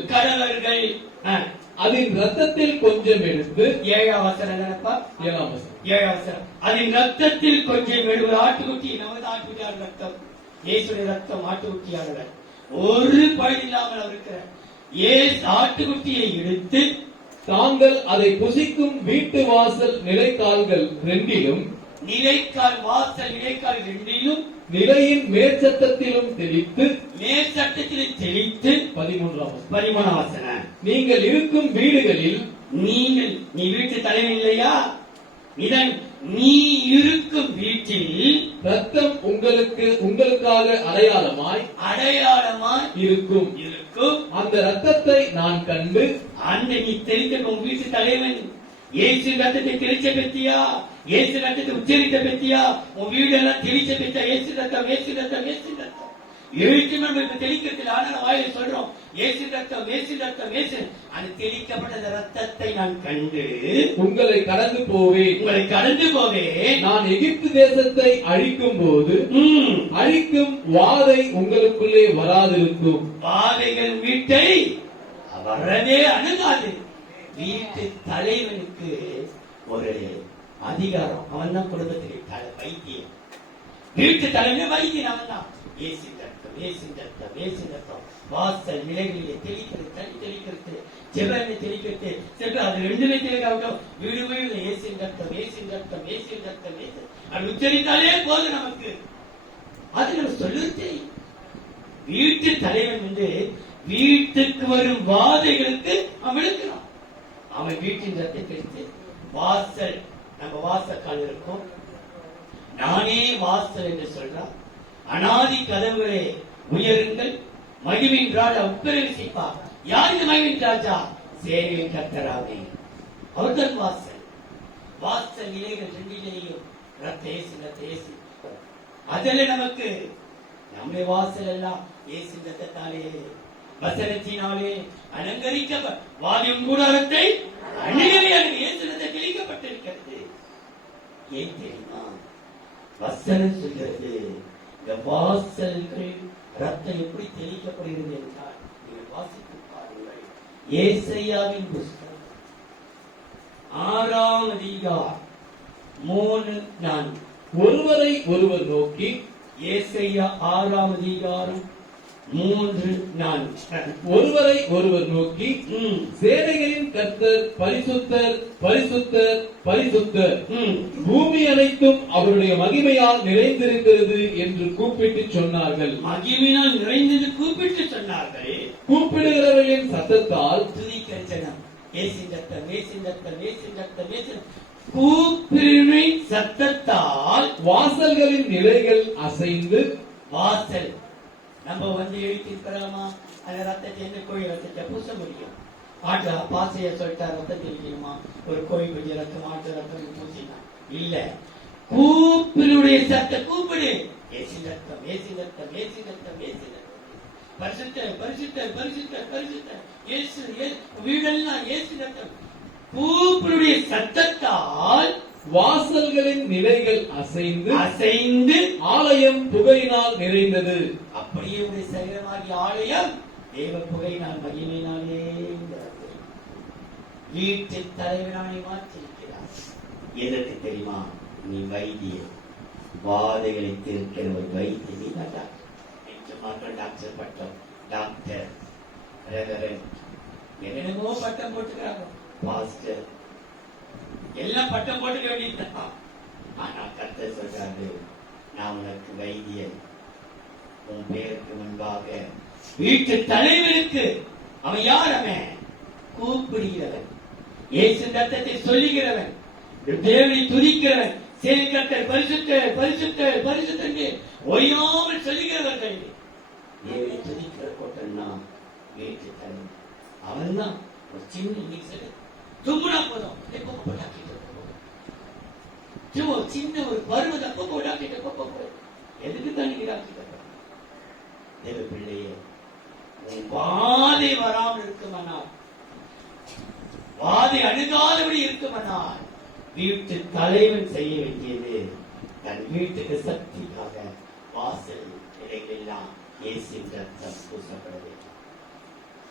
அதன் ரத்தத்தில் கொஞ்சம் எடுத்து 7ஆம் வசனம் நினைப்பா. 7ஆம் வசனம். அதன் ரத்தத்தில் கொஞ்சம் எடுத்து ஆட்டுக்குட்டி, நமது ஆட்டுக்குட்டியான ரத்தம், இயேசுடைய ரத்தம் ஆட்டுக்குட்டியாக ஒரு பழி இல்லாமல் இருக்கிற ஆட்டுக்குட்டியை எடுத்து தாங்கள் அதை புசிக்கும் வீட்டு வாசல் நிலைக்கால்கள் ரெண்டிலும் நிலையின் மேற்சட்டத்திலும் தெளித்து 13ஆம் வசனம். நீங்கள் இருக்கும் வீடுகளில் நீ வீட்டு தலைவன் இல்லையா? நீ இருக்கும் வீட்டில் ரத்தம் உங்களுக்காக அடையாளமாய் இருக்கும். அந்த ரத்தத்தை நான் கண்டு நீ தெரிந்த உன் வீட்டு தலைவன் இயேசு ரத்தத்தை தெளிச்ச பத்தியா? இயேசு ரத்தத்தை உச்சரித்த பத்தியா? உன் வீடெல்லாம் தெளிச்ச பத்தியா? இயேசு ரத்தம், இயேசு ரத்தம், இயேசு ரத்தம். எழுத்து நம்ம இப்ப தெளிக்கிறதுல ஆனா வாயில சொல்றோம் இயேசு ரத்தம், இயேசு ரத்தம், இயேசு. அந்த தெளிக்கப்பட்ட ரத்தத்தை நான் கண்டு உங்களை கடந்து போவேன். நான் எகிப்து தேசத்தை அழிக்கும் போது அழிக்கும் வாதை உங்களுக்குள்ளே வராதிருக்கும். வாதைகள் வீட்டை வரவே அணுகாது. வீட்டு தலைவனுக்கு ஒரு அதிகாரம். அவன் தான் குடும்பத்திலே வைத்தியம். வீட்டு தலைவன் வைத்தியன் அவன் தான். ஏசி ரத்தம் வாசல் நிலைகளிலே தெளிக்கிறது, தண்ணி தெளிக்கிறது, ஜெபனை தெளிக்கிறது. அது ரெண்டுமே தெளிக்காவிட்டோம். வீடு வீடு ஏசி ரத்தம் அது உச்சரித்தாலே போதும் நமக்கு. அது நம்ம சொல்லுறது. வீட்டு தலைவன் வந்து வீட்டுக்கு வரும் வாதைகளுக்கு அவன் விழுக்கிறான். அவன் வீட்டின் ரத்தத்தை எடுத்து வாசல், நம்ம வாசக்கால் இருக்கும், நானே வாசல் என்று சொல்றான். அனாதி கதவுகளே உயருங்கள், மகிமின் ராஜா உட்பிரவேசிப்பார். யார் இந்த மகிமின் ராஜா? சேனையின் கர்த்தராமே. அவர்தான் வாசல். வாசல் நிலைகள் ரெண்டிலேயும் ரத்தேசி. அதில் நமக்கு நம்முடைய வாசல் எல்லாம் இயேசு ரத்தத்தாலே வசனத்தினாலே அலங்கரிக்கப்பட்ட வாதியும் கூடாரத்தை இயேசுரத்தை தெளிக்கப்பட்டிருக்கிறது. ஏன் தெரியுமா? வசனம் சொல்கிறது இந்த வாசல்கள் ரத்தம் எப்படி தெளிக்கப்படுகிறது என்றால் நீங்கள் வாசித்து பாருங்கள். ஏசாயாவின் புஸ்தகம் 6ஆம் அதிகாரம் 3, 4. ஒருவரை ஒருவர் நோக்கி. ஏசாயா 6ஆம் அதிகாரம் 3, 4. ஒருவரை ஒருவர் நோக்கி சேனைகளின் கர்த்தர் பரிசுத்தர் பரிசுத்தர் பரிசுத்தர், பூமி அனைத்தும் அவருடைய மகிமையால் நிறைந்திருக்கிறது என்று கூப்பிட்டு சொன்னார்கள். மகிமையால் நிறைந்தது கூப்பிட்டு சொன்னார்கள். கூப்பிடுகிறவர்களின் சத்தத்தால் கூப்பிடுமை சத்தத்தால் வாசல்களின் நிலைகள் அசைந்து. வாசல் நம்ம வந்து எழுத்திருக்கிறோமா? அந்த ரத்தத்தை எந்த கோயில் ரத்தத்தை பூச முடியும்? ஆட்டு பாசைய சொல்லிட்டா ரத்தம் தெளிக்கணுமா? ஒரு கோயில் கொஞ்சம் ரத்தம் ஆட்டு ரத்தம் பூசினா இல்ல. கூப்பிடுடைய சத்த கூப்பிடு. ஏசி ரத்தம், ஏசி ரத்தம், ஏசி ரத்தம், ஏசி ரத்தம். பரிசுத்த பரிசுத்த பரிசுத்த பரிசுத்த இயேசு வீடெல்லாம் இயேசு ரத்தம். கூப்பிடுடைய சத்தத்தால் வாசல்களின் நிலைகள் அசைந்து அசைந்து ஆலயம் புகையினால் நிறைந்தது. அப்படியே உடைய சரீரமாகிய ஆலயம் தேவ புகையினால் மகிமையினாலே வீட்டு தலைவரானை மாற்றிருக்கிறார். எதற்கு தெரியுமா? நீ வைத்தியர், வாதைகளை தீர்க்கிற ஒரு வைத்திய. நீ தான் டாக்டர். டாக்டர் பட்டம், டாக்டர், ரெவரண்ட், என்னென்னமோ பட்டம் போட்டுக்கிறாங்க, பாஸ்டர், எல்லாம் பட்டம் போட்டுக்க வேண்டியதுதான். ஆனா கர்த்தர் சொல்றாரு, நான் உனக்கு வைத்தியன். உன் பேருக்கு முன்பாக வீட்டு தலைவருக்கு அவன் யார்? அவன் கூப்பிடுகிறவன், இயேசு ரத்தத்தை சொல்லுகிறவன், தேவனை துதிக்கிறவன், சேனைக்கர்த்தர் பரிசுத்தர் பரிசுத்தர் பரிசுத்தர் ஓயாமல் சொல்லுகிறவர்கள். தேவனை துதிக்கிற கூட்டம்னா வீட்டு தலைவன். அவன் தான் ஒரு சின்ன தும்முனா போதும், சின்ன ஒரு பருவத்தை எதுக்கு தான் நீங்க தேவ பிள்ளையே, உன் வாதை வராமல் இருக்குமானால், வாதை அணுகாதபடி இருக்குமானால், வீட்டு தலைவன் செய்ய வேண்டியது தன் வீட்டுக்கு சக்திக்காக வாசல் இடைகளெல்லாம் இயேசுவின் ரத்தம் பூசப்பட வேண்டும்.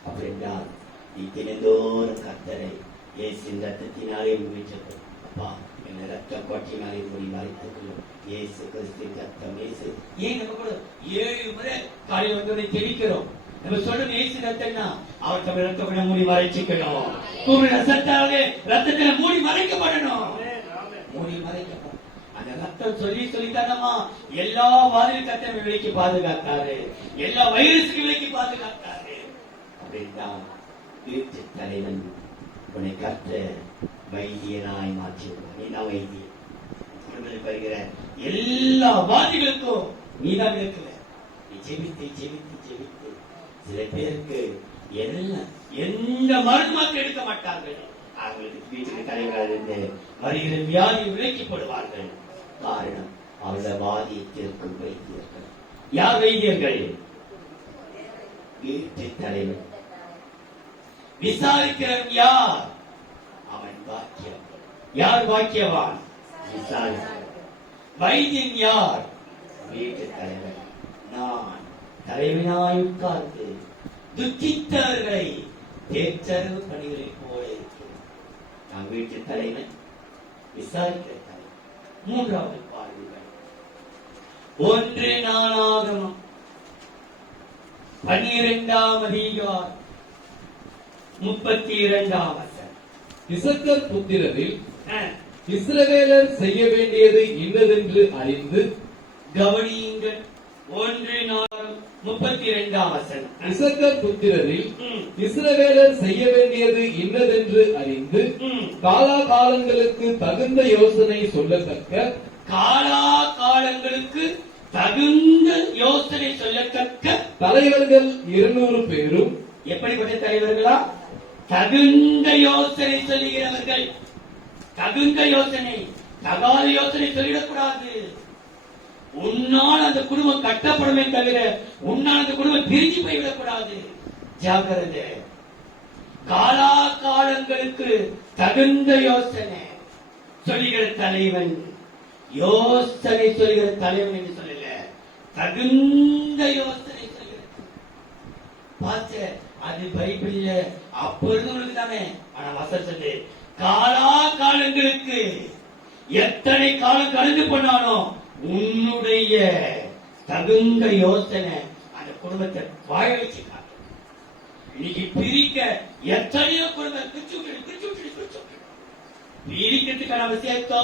அப்படி என்றால் நீ தினந்தோறும் கர்த்தரை இயேசுவின் ரத்தத்தினாலே வீட்டுக்கு, அப்பா என்ன ரத்தம் கொட்டினாலே மூடி மறைத்துக் கொள்ளும், இயேசு கிறிஸ்துவின் ரத்தம். இயேசு ஏன் நம்ம கூட 7 முறை காலையில் வந்து தெரிவிக்கிறோம். நம்ம சொல்றது இயேசு ரத்தம்னா அவர் தமிழ் ரத்தம் மூடி மறைச்சிக்கணும். ரத்தத்தாலே ரத்தத்துல மூடி மறைக்கப்படணும், மூடி மறைக்கப்படும். அந்த ரத்தம் சொல்லி சொல்லித்தானமா எல்லா வாதில் கத்தனை விலைக்கு பாதுகாத்தாரு, எல்லா வைரஸுக்கு விலைக்கு பாதுகாத்தாரு. அப்படின்னா வீட்டு தலைவன் உன்னை கத்த வைத்தியனாய் மாற்றிவிடுவான். நீதான் வைத்தியன். குடும்பத்தில் வருகிற எல்லா வாதிகளுக்கும் நீதான் விளக்குவ. நீ ஜெபித்து ஜெபித்து ஜெபித்து சில பேருக்கு எந்த மருந்துமாக்கு எடுக்க மாட்டார்கள். அவங்களுக்கு வீட்டுக்கு தலைவராக இருந்து வருகிற வியாதி விலக்கிப்படுவார்கள். காரணம் அவர்கள் வாதியத்திற்கும் வைத்தியர்கள். யார் வைத்தியர்கள்? வீட்டு தலைவர். விசாரிக்கிறவன் யார்? அவன் வாக்கியம். யார் வாக்கியவான்? விசாரிக்கிறவன். வைத்தியன் யார்? வீட்டு தலைவர். நான் தலைவனாய் உட்கார்ந்து துக்கித்தவர்களை தேற்றறிவு பணிகளை போல இருக்கிறேன். நான் வீட்டு தலைவன், விசாரிக்கிற தலைவன். 3வது பாருங்கள், 1 நாளாகமம் 12ஆம் அதிகாரம் 32ஆம் வசனம். இசக்கர் புத்திரரில் இஸ்ரவேலர் செய்ய வேண்டியது இன்னதென்று அறிந்து கவனியுங்கள். 1 நாளாகமம் 32ஆம் வசனம். இசக்கர் புத்திரரில் இஸ்ரவேலர் செய்ய வேண்டியது இன்னதென்று அறிந்து காலாகாலங்களுக்கு தகுந்த யோசனை சொல்லத்தக்க, காலாகாலங்களுக்கு தகுந்த யோசனை சொல்லத்தக்க தலைவர்கள் 200 பேரும். எப்படிப்பட்ட தலைவர்களா? தகுந்த யோசனை சொல்லுகிறவர்கள். தகுந்த யோசனை, தகாத யோசனை சொல்லிடக்கூடாது. உன்னால் அந்த குடும்பம் கட்டப்படுமே தவிர உன்னால் அந்த குடும்பம் பிரிஞ்சு போய்விடக்கூடாது. ஜாகிரதை. காலாகாலங்களுக்கு தகுந்த யோசனை சொல்லுகிற தலைவன். யோசனை சொல்லுகிற தலைவன் என்று சொல்லல, தகுந்த யோசனை சொல்லுகிற. அது பைபிள்ல அப்பொழுது உங்களுக்கு தானே. ஆனா வசனத்து காலாகாலங்களுக்கு எத்தனை காலம் கலந்து பண்ணானோ உன்னுடைய தகுந்த யோசனை அந்த குடும்பத்தை வாழ வச்சு காட்டும். இன்னைக்கு பிரிக்க எத்தனையோ குடும்பம் பிரிக்கிறதுக்கான அவசியத்தோ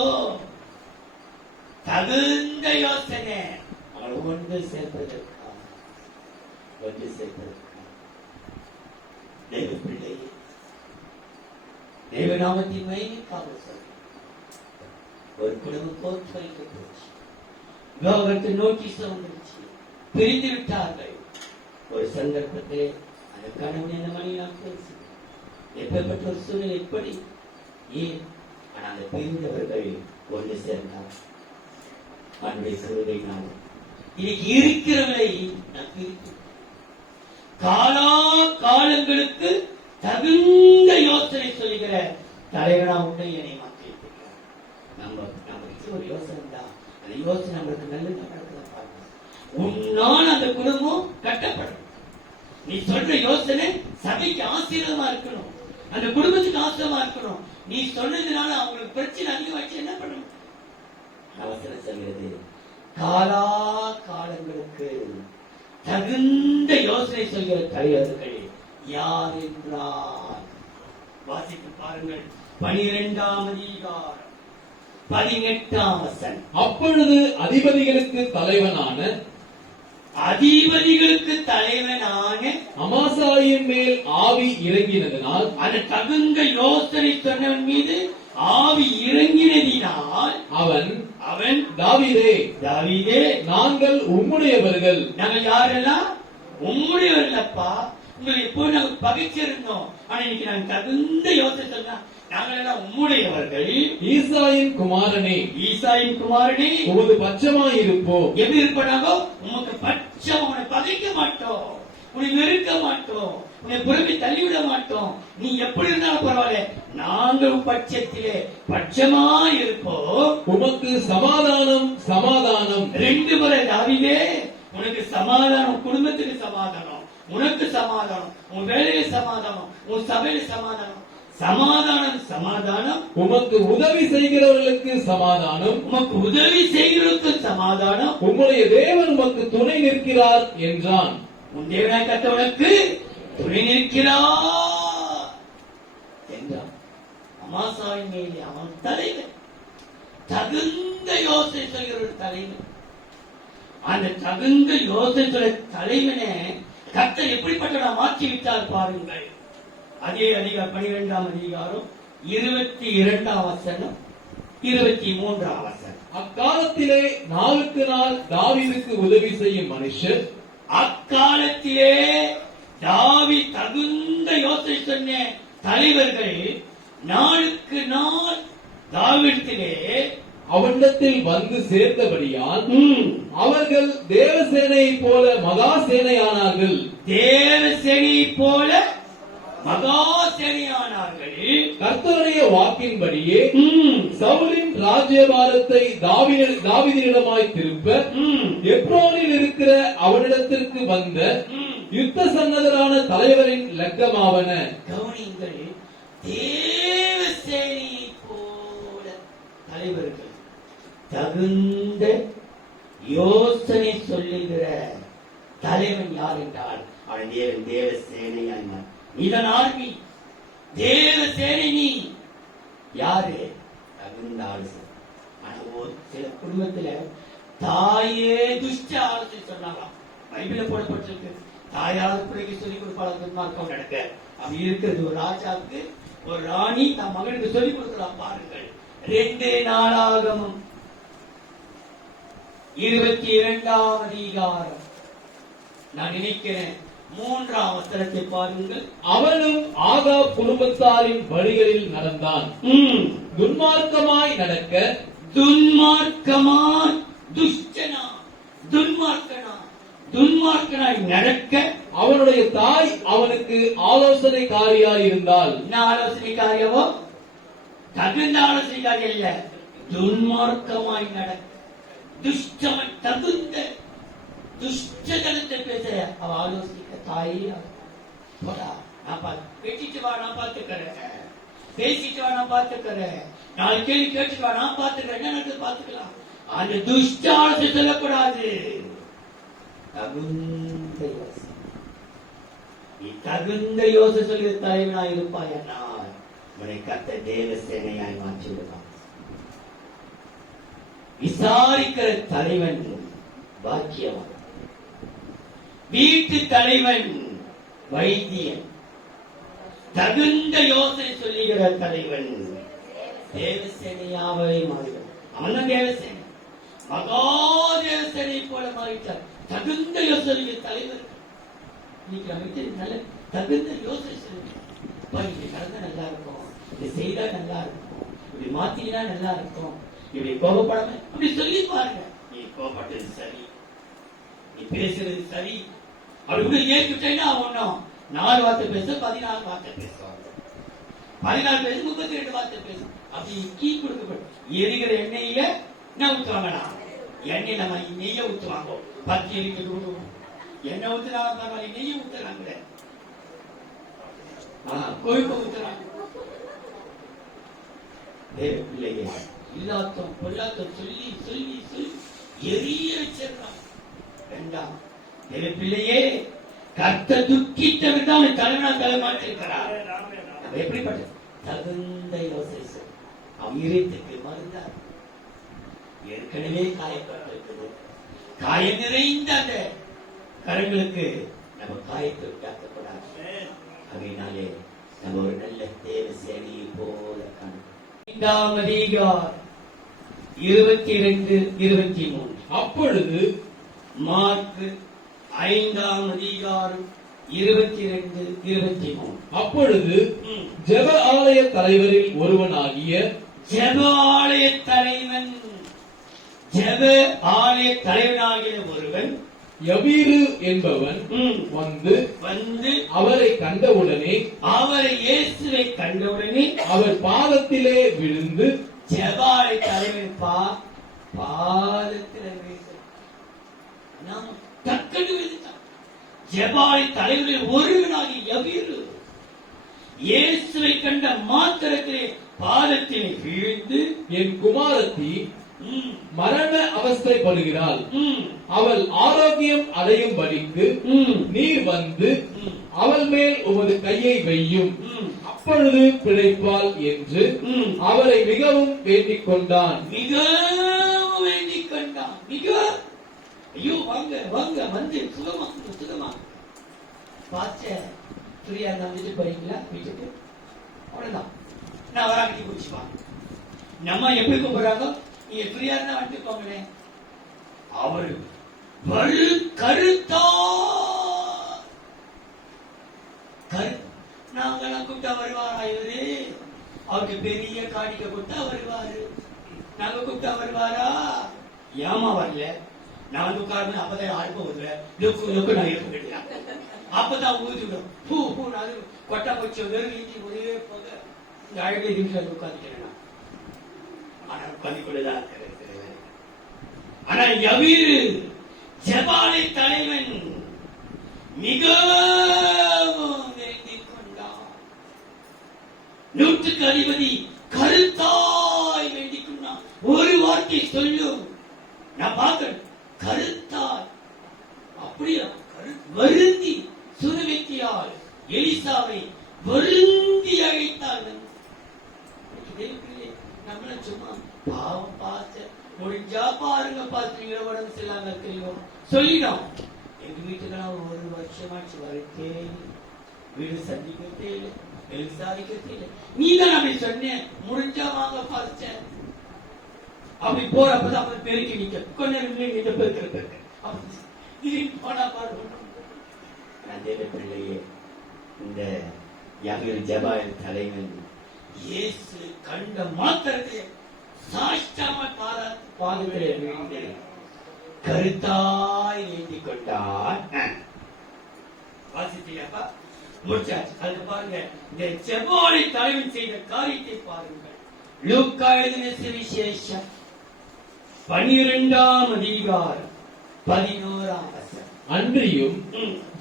தகுந்த யோசனை அவளை ஒன்று சேர்ப்பதற்காக, ஒன்று சேர்ப்பதற்காக. தேவ பிள்ளை, தேவநாமத்தின் மகிமைக்காக சொல்றேன். ஒரு குடும்பம் போச்சு வைக்க போச்சு, விவாகரத்து நோட்டீஸ் வந்துருச்சு, பிரிந்து விட்டார்கள். ஒரு சந்தர்ப்பத்திலே அந்த கணவன் என்ன மணி நான் பேசி எப்பேற்பட்ட ஒரு சூழ்நிலை எப்படி ஏன்? ஆனா அந்த பிரிந்தவர்கள் ஒன்று சேர்ந்தார். அவனுடைய கருதை நான் இன்னைக்கு இருக்கிறவளை நான் பிரித்து காலா காலங்களுக்கு தகுந்த யோசனை சொல்லுகிற தலைவனா உண்டு என்னை மாற்றி இருக்கிறார். நமக்கு ஒரு யோசனை தான், அந்த யோசனை நம்மளுக்கு நல்லது நடக்குது பாருங்க. உன்னால் அந்த குடும்பம் கட்டப்படும். நீ சொல்ற யோசனை சபைக்கு ஆசீர்வாதமா இருக்கணும், அந்த குடும்பத்துக்கு ஆசீர்வாதமா இருக்கணும். நீ சொன்னதுனால அவங்களுக்கு பிரச்சனை அதிகமாச்சு என்ன பண்ணணும்? அவசரம் சொல்கிறது, காலா காலங்களுக்கு தகுந்த யோசனை சொல்கிற தலைவர்கள் யார் என்றால் வாசித்து பாருங்கள். 12ஆம் அதிகாரம் 18ஆம் வசனம். அப்பொழுது அதிபதிகளுக்கு தலைவனான அமாசாயின் மேல் ஆவி இறங்கினதனால், அந்த தகுந்த யோசனை சொன்னவன் மீது ஆவி இறங்கினதினால் அவன் தாவீதே, நாங்கள் உம்முடையவர்கள். நாங்கள் யாரெல்லாம் உம்முடையவர்கள் அப்பா. உங்களை எப்போது நாங்கள் பகைச்சிருந்தோம், ஆனா இன்னைக்கு நாங்கள் தகுந்த யோசனை சொன்னா நாங்கள் எல்லாம் உம்முடையவர்கள். ஈசாயின் குமாரனே, உமது பட்சமாய் இருப்போம். எப்படி இருப்பாங்க? உமக்கு பட்சம். உன்னை பகைக்க மாட்டோம், உன்னை வெறுக்க மாட்டோம், உன்னை புறம்பி தள்ளிவிட மாட்டோம். நீ எப்படி இருந்தாலும் பரவாயில்ல, நாங்கள் பட்சத்திலே பட்சமாய் இருப்போம். உமக்கு சமாதானம் சமாதானம். 2 முறை தாவீதே, உனக்கு சமாதானம், குடும்பத்துக்கு சமாதானம், உனக்கு சமாதானம், உன் வேலையில சமாதானம், உன் சபையில சமாதானம். சமாதானம் சமாதானம். உமக்கு உதவி செய்கிறவர்களுக்கு சமாதானம், உமக்கு உதவி செய்கிறவர்களுக்கு சமாதானம். உம்முடைய தேவன் உமக்கு துணை நிற்கிறார் என்றான். உன் தேவனாய் கர்த்தர் துணை நிற்கிறார் என்றான். அமாசாயின் மேலே அவன் தலைவன், தகுந்த யோசனை சொல்கிற ஒரு தலைவன். அந்த தகுந்த யோசனை சொல்ற தலைவனை கர்த்தர் எப்படிப்பட்ட மாற்றி விட்டார் பாருங்கள். அதே அதிகாரம் 12ஆம் அதிகாரம் 22ஆம் வசனம் 23ஆம் வசனம். அக்காலத்திலே நாளுக்கு நாள் தாவீதுக்கு உதவி செய்யும் மனுஷர், அக்காலத்திலே தாவீது தகுந்த யோசனை சொன்ன தலைவர்கள் நாளுக்கு நாள் தாவீதிலே அவனிடத்தில் வந்து சேர்ந்தபடியால் அவர்கள் தேவசேனையை போல மகா சேனையானார்கள். தேவசேனையை போல மகா சேனையானார்கள். கர்த்தருடைய வாக்கின்படியே சவுலின் ராஜ்யபாரத்தை தாவீதினிடமாய் திருப்ப எப்ரோனில் இருக்கிற அவனிடத்திற்கு வந்த யுத்த சன்னதரான தலைவரின் லக்கமாவன. கவனிங்கள், தேவசேனையை போல தலைவர்கள், தகுந்த யோசனை சொல்லுகிற தலைவன் யார் என்றால் அவன் தேவசேனையாய் மாறும். இதன் ஆர்மி தேவசேனை. நீ யாரு? தகுந்த ஆலோசனை. ஆனா ஒரு சில குடும்பத்துல தாயே துஷ்ட ஆலோசனை சொன்னாலாம். பைபிள போடப்பட்டிருக்கு, தாயார் பிள்ளைக்கு சொல்லிக் கொடுப்பாளர் துன்மார்க்கம் நடக்க. அப்படி இருக்கிறது ஒரு ராஜாவுக்கு ஒரு ராணி தம் மகனுக்கு சொல்லிக் கொடுக்கலாம் பாருங்கள். 2 நாளாகமம் 22ஆம் அதிகாரம் நான் நினைக்கிறேன் 3ஆம் வசனத்தை பாருங்கள். அவனும் ஆகாப் குடும்பத்தாரின் வழிகளில் நடந்தான். துன்மார்க்கமாய் நடக்க, துன்மார்க்கமாய் துஷ்டனா துன்மார்க்கனாய் நடக்க அவனுடைய தாய் அவனுக்கு ஆலோசனைக்காரியாய் இருந்தாள். என்ன ஆலோசனைக்காரியவோ? தகுந்த ஆலோசனைக்காரி இல்ல, துன்மார்க்கமாய் நடக்க, துஷ்டமன் தகுந்த துஷ்டதனத்தை பேசுற அவ ஆலோசிக்க தாயே. பேசிட்டு வா, நான் பாத்துக்கிறேன். பேசிட்டு வா, நான் பாத்துக்கிறேன். 4 கேள்வி கேட்டுட்டு வா, நான் பாத்துக்கிறேன். என்ன நடக்குது பாத்துக்கலாம். அந்த துஷ்ட ஆலோசனை சொல்லக்கூடாது. தகுந்த யோசனை. நீ தகுந்த யோசனை சொல்கிற தலைவனாய் இருப்பாய் என்றால் உன்னை கர்த்தர் தேவசேனையாய் மாற்றி விடுவார். விசாரிக்கிற தலைவன் பாக்கியவான். வீட்டு தலைவன் வைத்தியன். தகுந்த யோசனை சொல்லுகிற தலைவன் தேவசேனையாவே மாறிடும். அவன் தான் தேவசேனை, மகா தேவசேனை போல மாறிட்டார். தகுந்த யோசனை தலைவர். இன்னைக்கு நல்ல தகுந்த யோசனை சொல்லுங்க. இது நடந்தா நல்லா இருக்கும், இது செய்தா நல்லா இருக்கும், இப்படி மாத்தினா நல்லா இருக்கும், இப்படி கோபப்படாம அப்படி சொல்லி பாருங்க. நீ கோபப்பட்டது சரி, நீ பேசுறது சரி, அப்படி கூட ஏற்றுட்டேன்னா ஒன்னும் 4 வார்த்தை பேச 14 வார்த்தை பேசுவாங்க. 14 பேச 32 வார்த்தை பேசும். அப்படி கீ கொடுக்கப்படும். எரிகிற எண்ணெயில என்ன ஊத்துவாங்கண்ணா? எண்ணெய் நம்ம நெய்ய ஊத்துவாங்க. 10 எரிக்க கொடுக்கணும். எண்ணெய் ஊத்துறாங்க பரவாயில்ல, நெய்ய ஊத்துறாங்க. கோழிப்ப ஊத்துறாங்க. தேவ பிள்ளையே, இல்லாத்தம் பொல்லாத்தம் சொல்லி சொல்லி சொல்லி எரிய வச்சிருக்கான். வேண்டாம் தேவ பிள்ளையே, கர்த்தர் துக்கித்தவர் தான் அவன் தலைவனா தலைமாட்டிருக்கிறார். எப்படிப்பட்ட தகுந்த யோசனை அவன் இதயத்துக்கு மருந்தார். ஏற்கனவே காயப்பட்டிருக்குது. காயம் நிறைந்த அந்த கரங்களுக்கு நம்ம காயத்தை விட்டாக்கக்கூடாது. அதனாலே நம்ம ஒரு நல்ல தேவ சேவையை போல காணும். 5ஆம் அதிகாரம் 22, 23. அப்பொழுது மார்க் 5ஆம் அதிகாரம் 22, 23. அப்பொழுது ஜெப ஆலய தலைவரில் ஒருவனாகிய ஜெப ஆலய தலைவன் ஜெப ஆலய தலைவனாகிய ஒருவன் யவீரு என்பவன் வந்து அவரை கண்டவுடனே அவரை இயேசுவை கண்டவுடனே அவர் பாதத்திலே விழுந்து ஜெப ஆலய தலைவன் பாதத்தில் விழுந்து நாம் டக்குனு விழுந்தான். ஜெப ஆலய தலைவரில் ஒருவனாகி யவீரு இயேசுவை கண்ட மாத்திரத்திலே பாதத்திலே விழுந்து, என் குமாரத்தி மரண அவஸ்தைப்படுகிறாள், அவள் ஆரோக்கியம் அடையும்படிக்கு நீர் வந்து அவள் மேல் உமது கையை வையும், அப்பொழுது பிழைப்பாள் என்று அவரை மிகவும் வேண்டிக் கொண்டான். மிகவும் வேண்டிக் கொண்டான். ஐயோ வாங்க வாங்க வந்து சுகமா சுகமா பாச்ச ஃப்ரீயா வந்துட்டு போறீங்களா வீட்டுக்கு? அவ்வளவுதான். நான் வராட்டி குடிச்சுப்பா. நம்ம எப்படி கூப்பிடுறாங்க? நீங்க ஃப்ரீயா இருந்தா வந்துட்டு போங்களேன். அவரு கருத்தா நாங்கெல்லாம் கூப்பிட்டா வருவாரா இவரு? அவருக்கு பெரிய காணிக்க கொடுத்தா வருவாரு. நாங்க கூப்பிட்டா வருவாரா? ஏமா வரல? நான் வந்து உட்கார்ந்து அப்பதான் அடுப்ப வருவேன். லுக்கு நான் இருக்க வேண்டிய அப்பதான் ஊதிவிடும். பூ பூ அது கொட்டை போச்சு வெறும் இஞ்சி ஒரே போக இந்த அழகை நிமிஷம் உட்காந்துக்கிறேன். ஆனா உட்காந்து கொண்டுதான் இருக்கிறேன். ஆனா யவீரு ஜெபாலை தலைவன் மிகவும் வேண்டிக் கொண்டான். 100க்கு அதிபதி கருத்தாய் வேண்டிக் கொண்டான். ஒரு வார்த்தை சொல்லும் நான் பார்க்கிறேன். கருத்தாய் அப்படியா வருந்தி சுனவெத்தியால் எலிசாவை வருந்தி அழைத்தார்கள். நம்மள சும்மா பாவம் பார்த்து முடிஞ்சா பாருங்க பார்த்து உடம்பு செல்லாம இருக்கிறோம் சொல்லிடும். எங்க வீட்டுக்கெல்லாம் ஒரு வருஷமாச்சு வரத்தே வீடு சந்திக்கத்தே இல்லை, விசாரிக்கத்தே இல்லை. நீ தான் அப்படி சொன்ன முடிஞ்சா வாங்க பார்த்தேன். அப்படி போறப்பதான் அப்ப பெருக்கி நிக்க கொஞ்ச நிமிடம் பெருக்க போனா பாரு. தேவ பிள்ளையே, இந்த யவீரு ஜெபாலின் தலைவன் இயேசு கண்ட மாத்திரத்தை சாஷ்டாம பாதத்திலே விழுந்து கருத்தாய் வேண்டிக் கொண்டான். வாசித்தீங்கப்பா? முடிச்சாச்சு. அதுக்கு பாருங்க, இந்த ஜெபாலை தலைவன் செய்த காரியத்தை பாருங்கள். லூக்கா எழுதின சுவிசேஷம் 12ஆம் அதிகாரம் 11ஆம் வசனம். அன்றியும்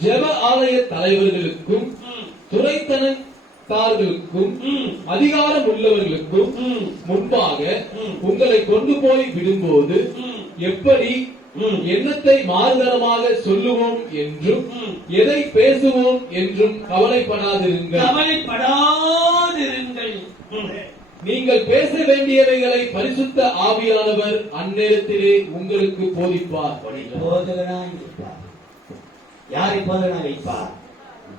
ஜெப ஆலய தலைவர்களுக்கும் துரைத்தனத்தார்களுக்கும் அதிகாரம் உள்ளவர்களுக்கும் முன்பாக உங்களை கொண்டு போய் விடும்போது எப்படி எண்ணத்தை மாறுதரமாக சொல்லுவோம் என்றும் எதை பேசுவோம் என்றும் கவலைப்படாதிருங்கள். நீங்கள் பேச வேண்டியவைகளை பரிசுத்த ஆவியானவர் அந்நேரத்திலே உங்களுக்கு போதிப்பார். யாரை போதனா வைப்பார்?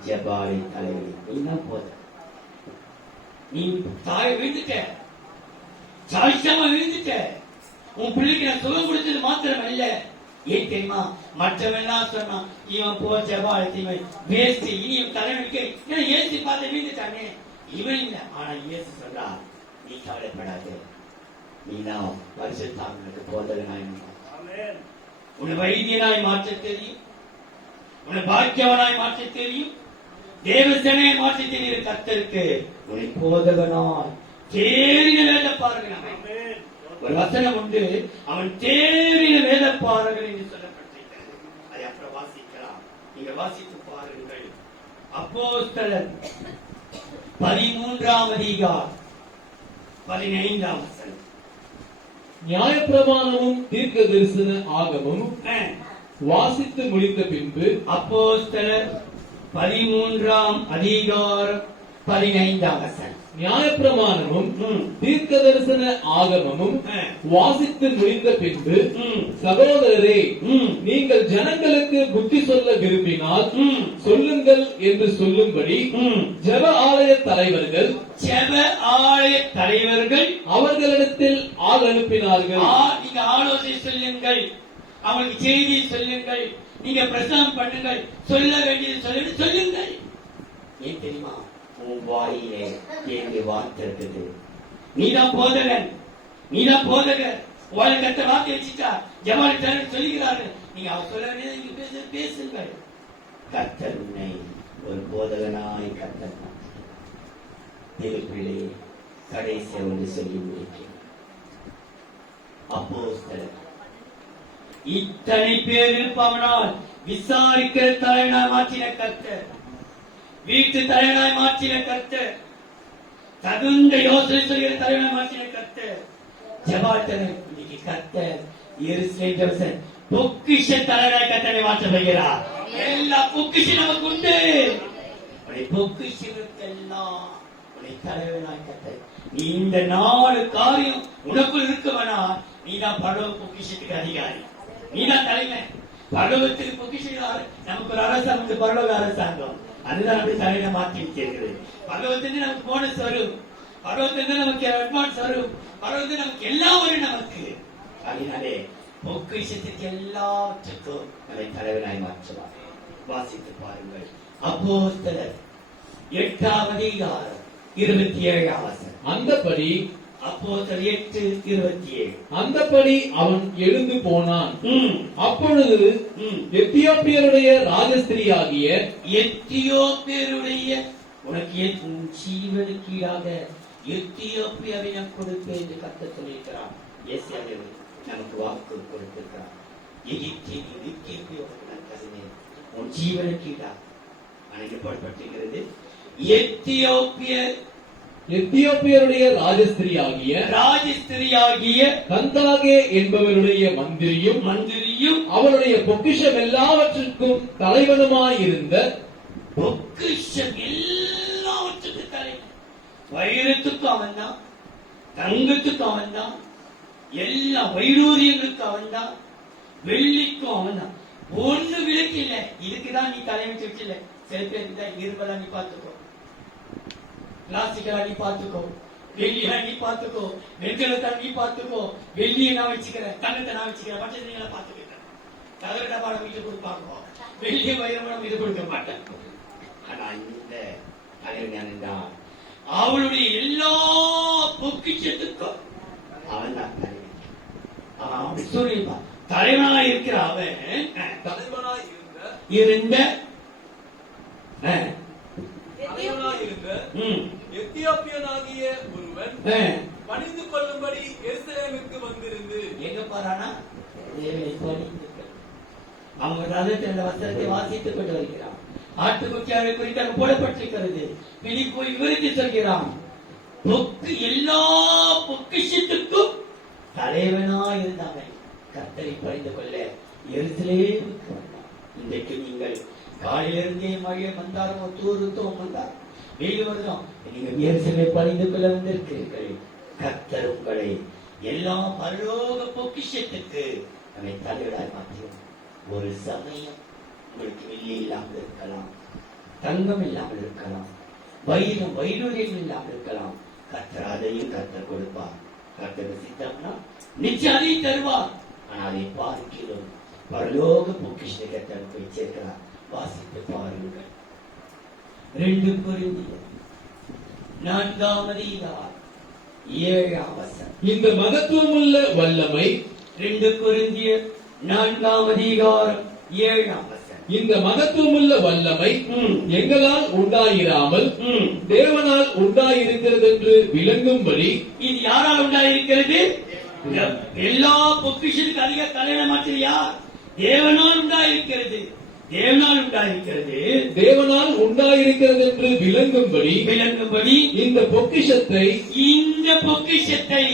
ஜெபாலை தலைவரை. என்ன போத? நீ தாய் விழுந்துட்ட, சாய்ச்சாம விழுந்துட்ட. உன் பிள்ளைக்கு நான் சுகம் கொடுத்தது மாத்திரம் இல்ல. ஏன் தெரியுமா? மற்றவெல்லாம் சொன்னான் இவன் போ ஜெபாலை இவன் வேஸ்ட், இனி இவன் தலைவனுக்கு ஏசி பார்த்து விழுந்துட்டானே இவன் இல்ல. ஆனா இயேசு சொல்றா, நீ கவலைப்படாது, நீ தான் பரிசுத்தாவிற்கு போதகனாய் உன்னை வைத்தியனாய் மாற்ற தெரியும், உன்னை பாக்கியவனாய் மாற்ற தெரியும். தேவசனை மாற்றி தெரிகிற கர்த்தருக்கு உன்னை போதகனாய் தேறின வேத பாருங்கள். ஒரு வசனம் உண்டு, அவன் தேறின வேத பாருங்கள் என்று சொல்லப்பட்டிருக்கிறது. அதை அப்புறம் வாசிக்கலாம், நீங்க வாசித்து பாருங்கள். அப்போஸ்தலர் 13ஆம் அதிகாரம் 15ஆம் வசனம். நியாயப்பிரமாணமும் தீர்க்க தரிசன ஆகமும் வாசித்து முடித்த பின்பு, அப்போஸ்தலர் 13ஆம் அதிகாரம் 15ஆம் வசனம். நியாயப்பிரமாணமும் தீர்க்க தரிசன ஆகமமும் வாசித்து முடிந்த பின்பு, சகோதரரே, நீங்கள் ஜனங்களுக்கு புத்தி சொல்ல விரும்பினால் சொல்லுங்கள் என்று சொல்லும்படி ஜெப ஆலய தலைவர்கள் அவர்களிடத்தில் ஆள் அனுப்பினார்கள். நீங்க ஆலோசனை சொல்லுங்கள், அவங்களுக்கு செய்தி சொல்லுங்கள், நீங்க பிரசங்கம் பண்ணுங்கள், சொல்ல வேண்டியது சொல்லுங்கள். ஏன் தெரியுமா? உன் வாயிலே தேவனுடைய வார்த்தை இருக்குது. நீதான் போதகன், நீதான் போதகர். உங்களை கத்த வார்த்தை வச்சுட்டா ஜமால் சொல்லுகிறார்கள், நீங்க அவர் சொல்ல வேண்டியது பேசுங்கள். கர்த்தர் உன்னை ஒரு போதகனாய் கர்த்தர் தேவப்பிள்ளை கடைசி ஒன்று சொல்லி முடிக்கிறேன். அப்போஸ்தலர் இத்தனை பேர் இருப்பவனால் விசாரிக்கிற தலைவனாய் மாற்றின கர்த்தர், வீட்டு தலைவனாய் மாற்றின கர்த்தர், தகுந்த யோசனை சொல்கிற தலைவனாய் மாற்றின கர்த்தர், ஜெபாத்தனை இன்னைக்கு கர்த்தர் எருசலேம் பொக்கிஷ தலைவனாய் கர்த்தரை மாற்ற வைக்கிறார். எல்லா பொக்கிஷம் நமக்கு உண்டு. பொக்கிஷங்களுக்கெல்லாம் உன்னை தலைவனாய் கர்த்தர். நீ இந்த 4 காரியம் உனக்குள் இருக்குவனா, நீதான் பரலோக பொக்கிஷத்துக்கு அதிகாரி, நீதான் தலைமை. பரலோகத்துக்கு பொக்கிஷம் நமக்கு ஒரு அரசாங்கம், பரலோக அரசாங்கம், அதுதான் அப்படி தலையில மாற்றி வச்சிருக்கிறது. பரலோகத்திலிருந்து நமக்கு போனஸ் வரும், பரலோகத்திலிருந்து நமக்கு அட்வான்ஸ் வரும், பரலோகத்தில் நமக்கு எல்லாம் வரும் நமக்கு. அதனாலே பொக்கிஷத்துக்கு எல்லாவற்றுக்கும் நம்மை தலைவனாய் மாற்றுவார். வாசித்து பாருங்கள். அப்போஸ்தலர் 8ஆம் அதிகாரம் 27ஆம் வசனம். அந்தபடி அப்போஸ்தலர் 8:27. அந்தபடி அவன் எழுந்து போனான். அப்பொழுது எத்தியோப்பியருடைய ராஜஸ்திரியாகிய உனக்கு ஜீவனுக்கீடாக எத்தியோப்பியாவை நான் கொடுப்பேன் என்று கர்த்தர் சொல்லியிருக்கிறார். ஏசாயா நமக்கு வாக்கு கொடுத்திருக்கிறார். உன் ஜீவனுக்கீடாக அழைக்கப்பட்டிருக்கிறது. எத்தியோப்பியருடைய ராஜஸ்திரியாகிய கந்தாகே என்பவருடைய மந்திரியும் அவருடைய பொக்கிஷம் எல்லாவற்றுக்கும் தலைவனுமாயிருந்த பொக்கிஷம் எல்லாவற்றுக்கும் தலைவன். வைரத்துக்கும் அவன் தான், தங்கத்துக்கும் அவன் தான், எல்லா வைடூரியங்களுக்கும் அவன் தான், வெள்ளிக்கும் அவன் தான். ஒண்ணு விலக்கு இல்ல. இதுக்குதான் நீ தலைமை வச்சுல. சில பேருக்கு தான் இருபலா நீ பார்த்துக்கோ, பிளாஸ்டிக்கலா நீ பார்த்துக்கோ, வெள்ளியா நீ பார்த்துக்கோ, வெண்கலத்தா நீ பார்த்துக்கோ, வெள்ளியை நான் வச்சுக்கிறேன், தங்கத்தை நான் வச்சுக்கிறேன், மற்ற நீங்கள பார்த்துக்கிட்டேன். தகர டபாடம் இது கொடுப்பாங்க, வெள்ளிய வைரமடம் இது கொடுக்க மாட்டேன். ஆனா இந்த தலைவன் தான் அவளுடைய எல்லா பொக்கிஷத்துக்கும் அவன் தான் தலைவன். அவன் அப்படி சொல்லியிருப்பான். தலைவனாய் இருக்கிற அவன் இருந்த எத்தியோப்பியனாகிய ஒருவன் பணிந்து கொள்ளும்படி எருசலேமுக்கு வந்திருந்து எங்க பாரானா அவங்க ரதத்தில் வஸ்திரத்தை வாசித்துக் கொண்டு வருகிறான். ஆட்டுக்குட்டியாரை குறித்தாக போடப்பட்டிருக்கிறது. பிலிப்பு விவரித்து சொல்கிறான். எல்லா பொக்கிஷத்துக்கும் தலைவனாய் இருந்தாங்க. கர்த்தரை பணிந்து கொள்ள எருசலேமுக்கு வந்தான். இன்றைக்கு நீங்கள் காலையிலிருந்தே மழை வந்தாரோ, தூரத்தோம் வந்தார், வெயில் வருதோம், நீங்க எருசலேமை பணிந்து கொள்ள வந்திருக்கிறீர்கள். கர்த்தர் உங்களை எல்லா பரலோக பொக்கிஷத்துக்கு நம்மை தலைவராய் மாற்றியும். ஒரு சமயம் உங்களுக்கு வெள்ளி இல்லாமல் இருக்கலாம், தங்கம் இல்லாமல் இருக்கலாம், வைடூரியங்கள் இல்லாமல் இருக்கலாம். கர்த்தர் அதையும் கர்த்தர் கொடுப்பார். கர்த்தர் சித்தம்னா நிச்சயம் அதையும் தருவார். ஆனால் அதை பார்க்கிறோம் பரலோக பொக்கிஷத்தை கர்த்தர் போய் சேர்க்கிறார். வாசித்து பாருங்கள். 2 கொரிந்தியர் 4ஆம் அதிகாரம் 7ஆம் வசனம். இந்த மகத்துவமுள்ள வல்லமை 2 கொரிந்தியர் 4ஆம் அதிகாரம் 7ஆம் வசனம். இந்த மகத்துவமுள்ள வல்லமை ம். எங்களால் உண்டாயிராமல் ம். தேவனால் உண்டாயிருக்கிறது என்று விளங்கும்படி இது யாரால் உண்டாயிருக்கிறது? எல்லா பொக்கிஷத்துக்கு அதிக தலைவன் யார்? தேவனால் உண்டாயிருக்கிறது. தேவனால் உண்டாயிருக்கிறது. தேவனால் உண்டாயிருக்கிறது என்று விளங்கும்படி விளங்கும்படி இந்த பொக்கிஷத்தை இந்த பொக்கிஷத்தை,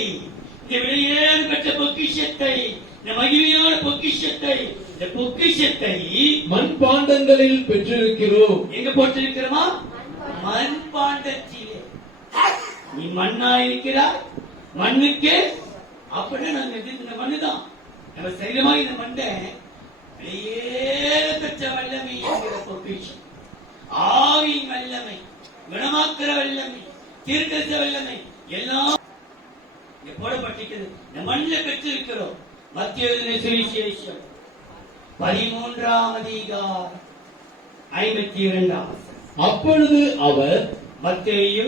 இந்த விலையேறு பெற்ற பொக்கிஷத்தை, இந்த மகிமையான பொக்கிஷத்தை, இந்த பொக்கிஷத்தை மண்பாண்டங்களில் பெற்றிருக்கிறோம். எங்க போட்டிருக்கிறோமா? மண்பாண்டத்திலே. நீ மண்ணா இருக்கிறாய், மண்ணுக்கு அப்படின்னா நாங்க இந்த மண்ணு தான் நம்ம சரீரமாக இந்த மண்ணை வெளியேற பெற்ற வல்லமை என்கிற பொக்கிஷம், ஆவியின் வல்லமை, குணமாக்குற வல்லமை, தீர்க்கத வல்லமை எல்லாம் இங்க போடப்பட்டிருக்கிறது. இந்த மண்ணில் பெற்றிருக்கிறோம். மத்திய சுவிசேஷம் 13ஆம் அதிகாரம் 52ஆம் வசனம். அப்பொழுது அவர் மத்தேயு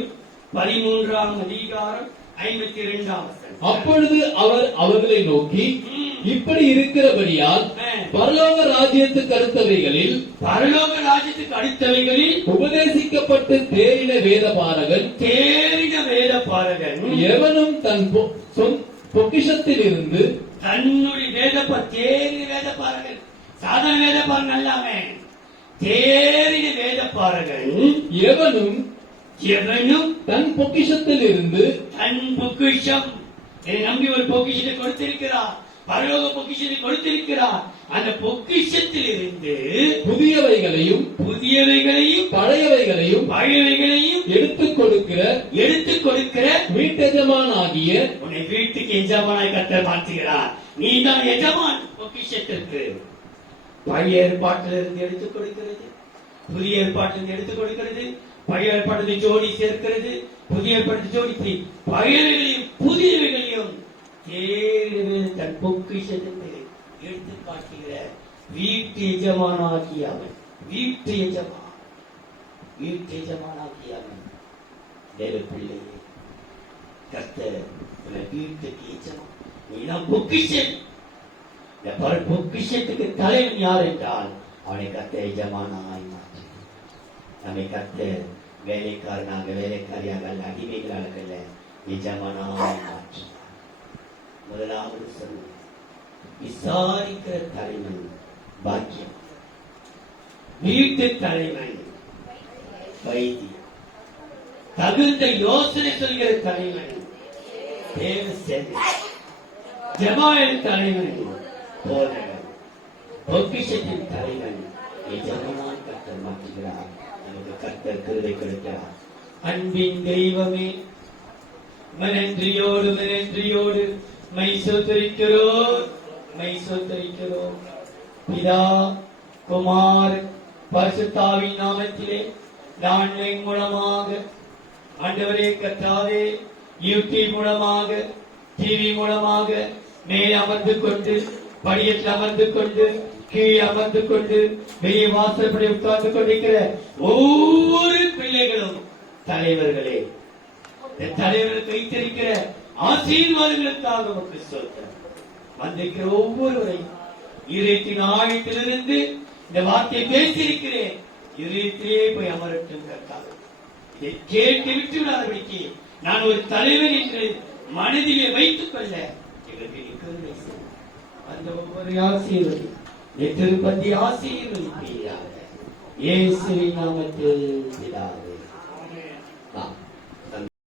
13ஆம் அதிகாரம் 52ஆம் வசனம். அப்பொழுது அவர் அவர்களை நோக்கி, இப்படி இருக்கிறபடியால் பரலோக ராஜ்யத்துக்கு அடுத்தவைகளில் பரலோக ராஜ்யத்துக்கு அடுத்தவைகளில் உபதேசிக்கப்பட்டு தேறின வேதபாரகன் தேறின வேத பாரகன் எவனும் தன் பொக்கிஷத்தில் இருந்து தன்னுடைய தேறின வேத பாரகன், சாதாரண வேத பாரகன் அல்லாமே தேறின வேத பாரகன் எவனும் தன் பொக்கிஷத்தில் இருந்து தன் பொக்கிஷம், என்னை நம்பி ஒரு பொக்கிஷத்தை கொடுத்திருக்கிறார், பரலோக பொக்கிஷத்தை கொடுத்திருக்கிறார். அந்த பொக்கிஷத்தில் இருந்து புதியவைகளையும் பழையவைகளையும் எடுத்துக் கொடுக்கிற வீட்டெஜமானாகிய உன்னை வீட்டுக்கு எஜமானாய் கர்த்தர் மாற்றுகிறார். நீ தான் எஜமான் பொக்கிஷத்திற்கு. பழைய ஏற்பாட்டிலிருந்து எடுத்துக் கொடுக்கிறது, புதிய ஏற்பாட்டிலிருந்து எடுத்துக் கொடுக்கிறது, பழைய ஏற்பாட்டை ஜோடி சேர்க்கிறது, புதிய ஏற்பாட்டை ஜோடி பழையவைகளையும் புதியவைகளையும் தன் பொக்கிஷத்தை எடுத்து காட்டுகிற வீட்டு எஜமானாகிய அவன், வீட்டு எஜமானாகிய அவன் தேவ பிள்ளையே, கர்த்தர் வீட்டுக்கு எஜமான். நீதான் பொக்கிஷன். பொக்கிஷத்துக்கு தலைவன் யார் என்றால் அவனை கர்த்தர் எஜமானாய் மாற்று. நம்மை கர்த்தர் வேலைக்காரனாக, வேலைக்காரியாக அல்ல, அடிமைகளாக அல்ல, எஜமானாய் மாற்று. முதலாவது சொல்லுங்க, விசாரிக்கிற தலைவன் பாக்கியம். வீட்டு தலைவன் வைத்தியம். தகுந்த யோசனை சொல்கிற தலைவன் தேவ சேவை. ஜமாயல் தலைவன் போதகன். பொக்கிஷத்தின் தலைவன் எஜமானாய் கர்த்தர் மாற்றுகிறார். நமக்கு கர்த்தர் கிருபை கொடுக்கிறார். அன்பின் தெய்வமே, மனன்றியோடு மை சோத்தரிக்கிறோம். பிதா, குமார், பரிசுத்தாவின் நாமத்திலே ஆன்லைன் மூலமாக, ஆண்டவரே கர்த்தாவே, யூடியூப் மூலமாக, டிவி மூலமாக மேலே அமர்ந்து கொண்டு, படியத்தில் அமர்ந்து கொண்டு, கீழே அமர்ந்து கொண்டு, வெளியே வாசல்படி உட்கார்ந்து கொண்டிருக்கிற ஒவ்வொரு பிள்ளைகளும் தலைவர்களே, தலைவர்களுக்கு வைத்திருக்கிற ஆசீர்வாதங்களுக்காக உமக்கு ஸ்தோத்திரம். வந்திருக்கிற ஒவ்வொருவரையும் இதயத்தின் ஆழத்திலிருந்து இந்த வார்த்தையை பேசியிருக்கிறேன், இதயத்திலே போய் அமரட்டும் கர்த்தாவே. இதை கேட்டு விட்டு விடாதபடிக்கு நான் ஒரு தலைவன் என்று மனதிலே வைத்துக் கொள்ள எங்களுக்கு கருணை செய்யும். அந்த ஒவ்வொரு ஆசீர்வதி திருப்பதி ஆசீர்வதிப்பீராக. இயேசுவின் நாமத்தில் பிதாவே.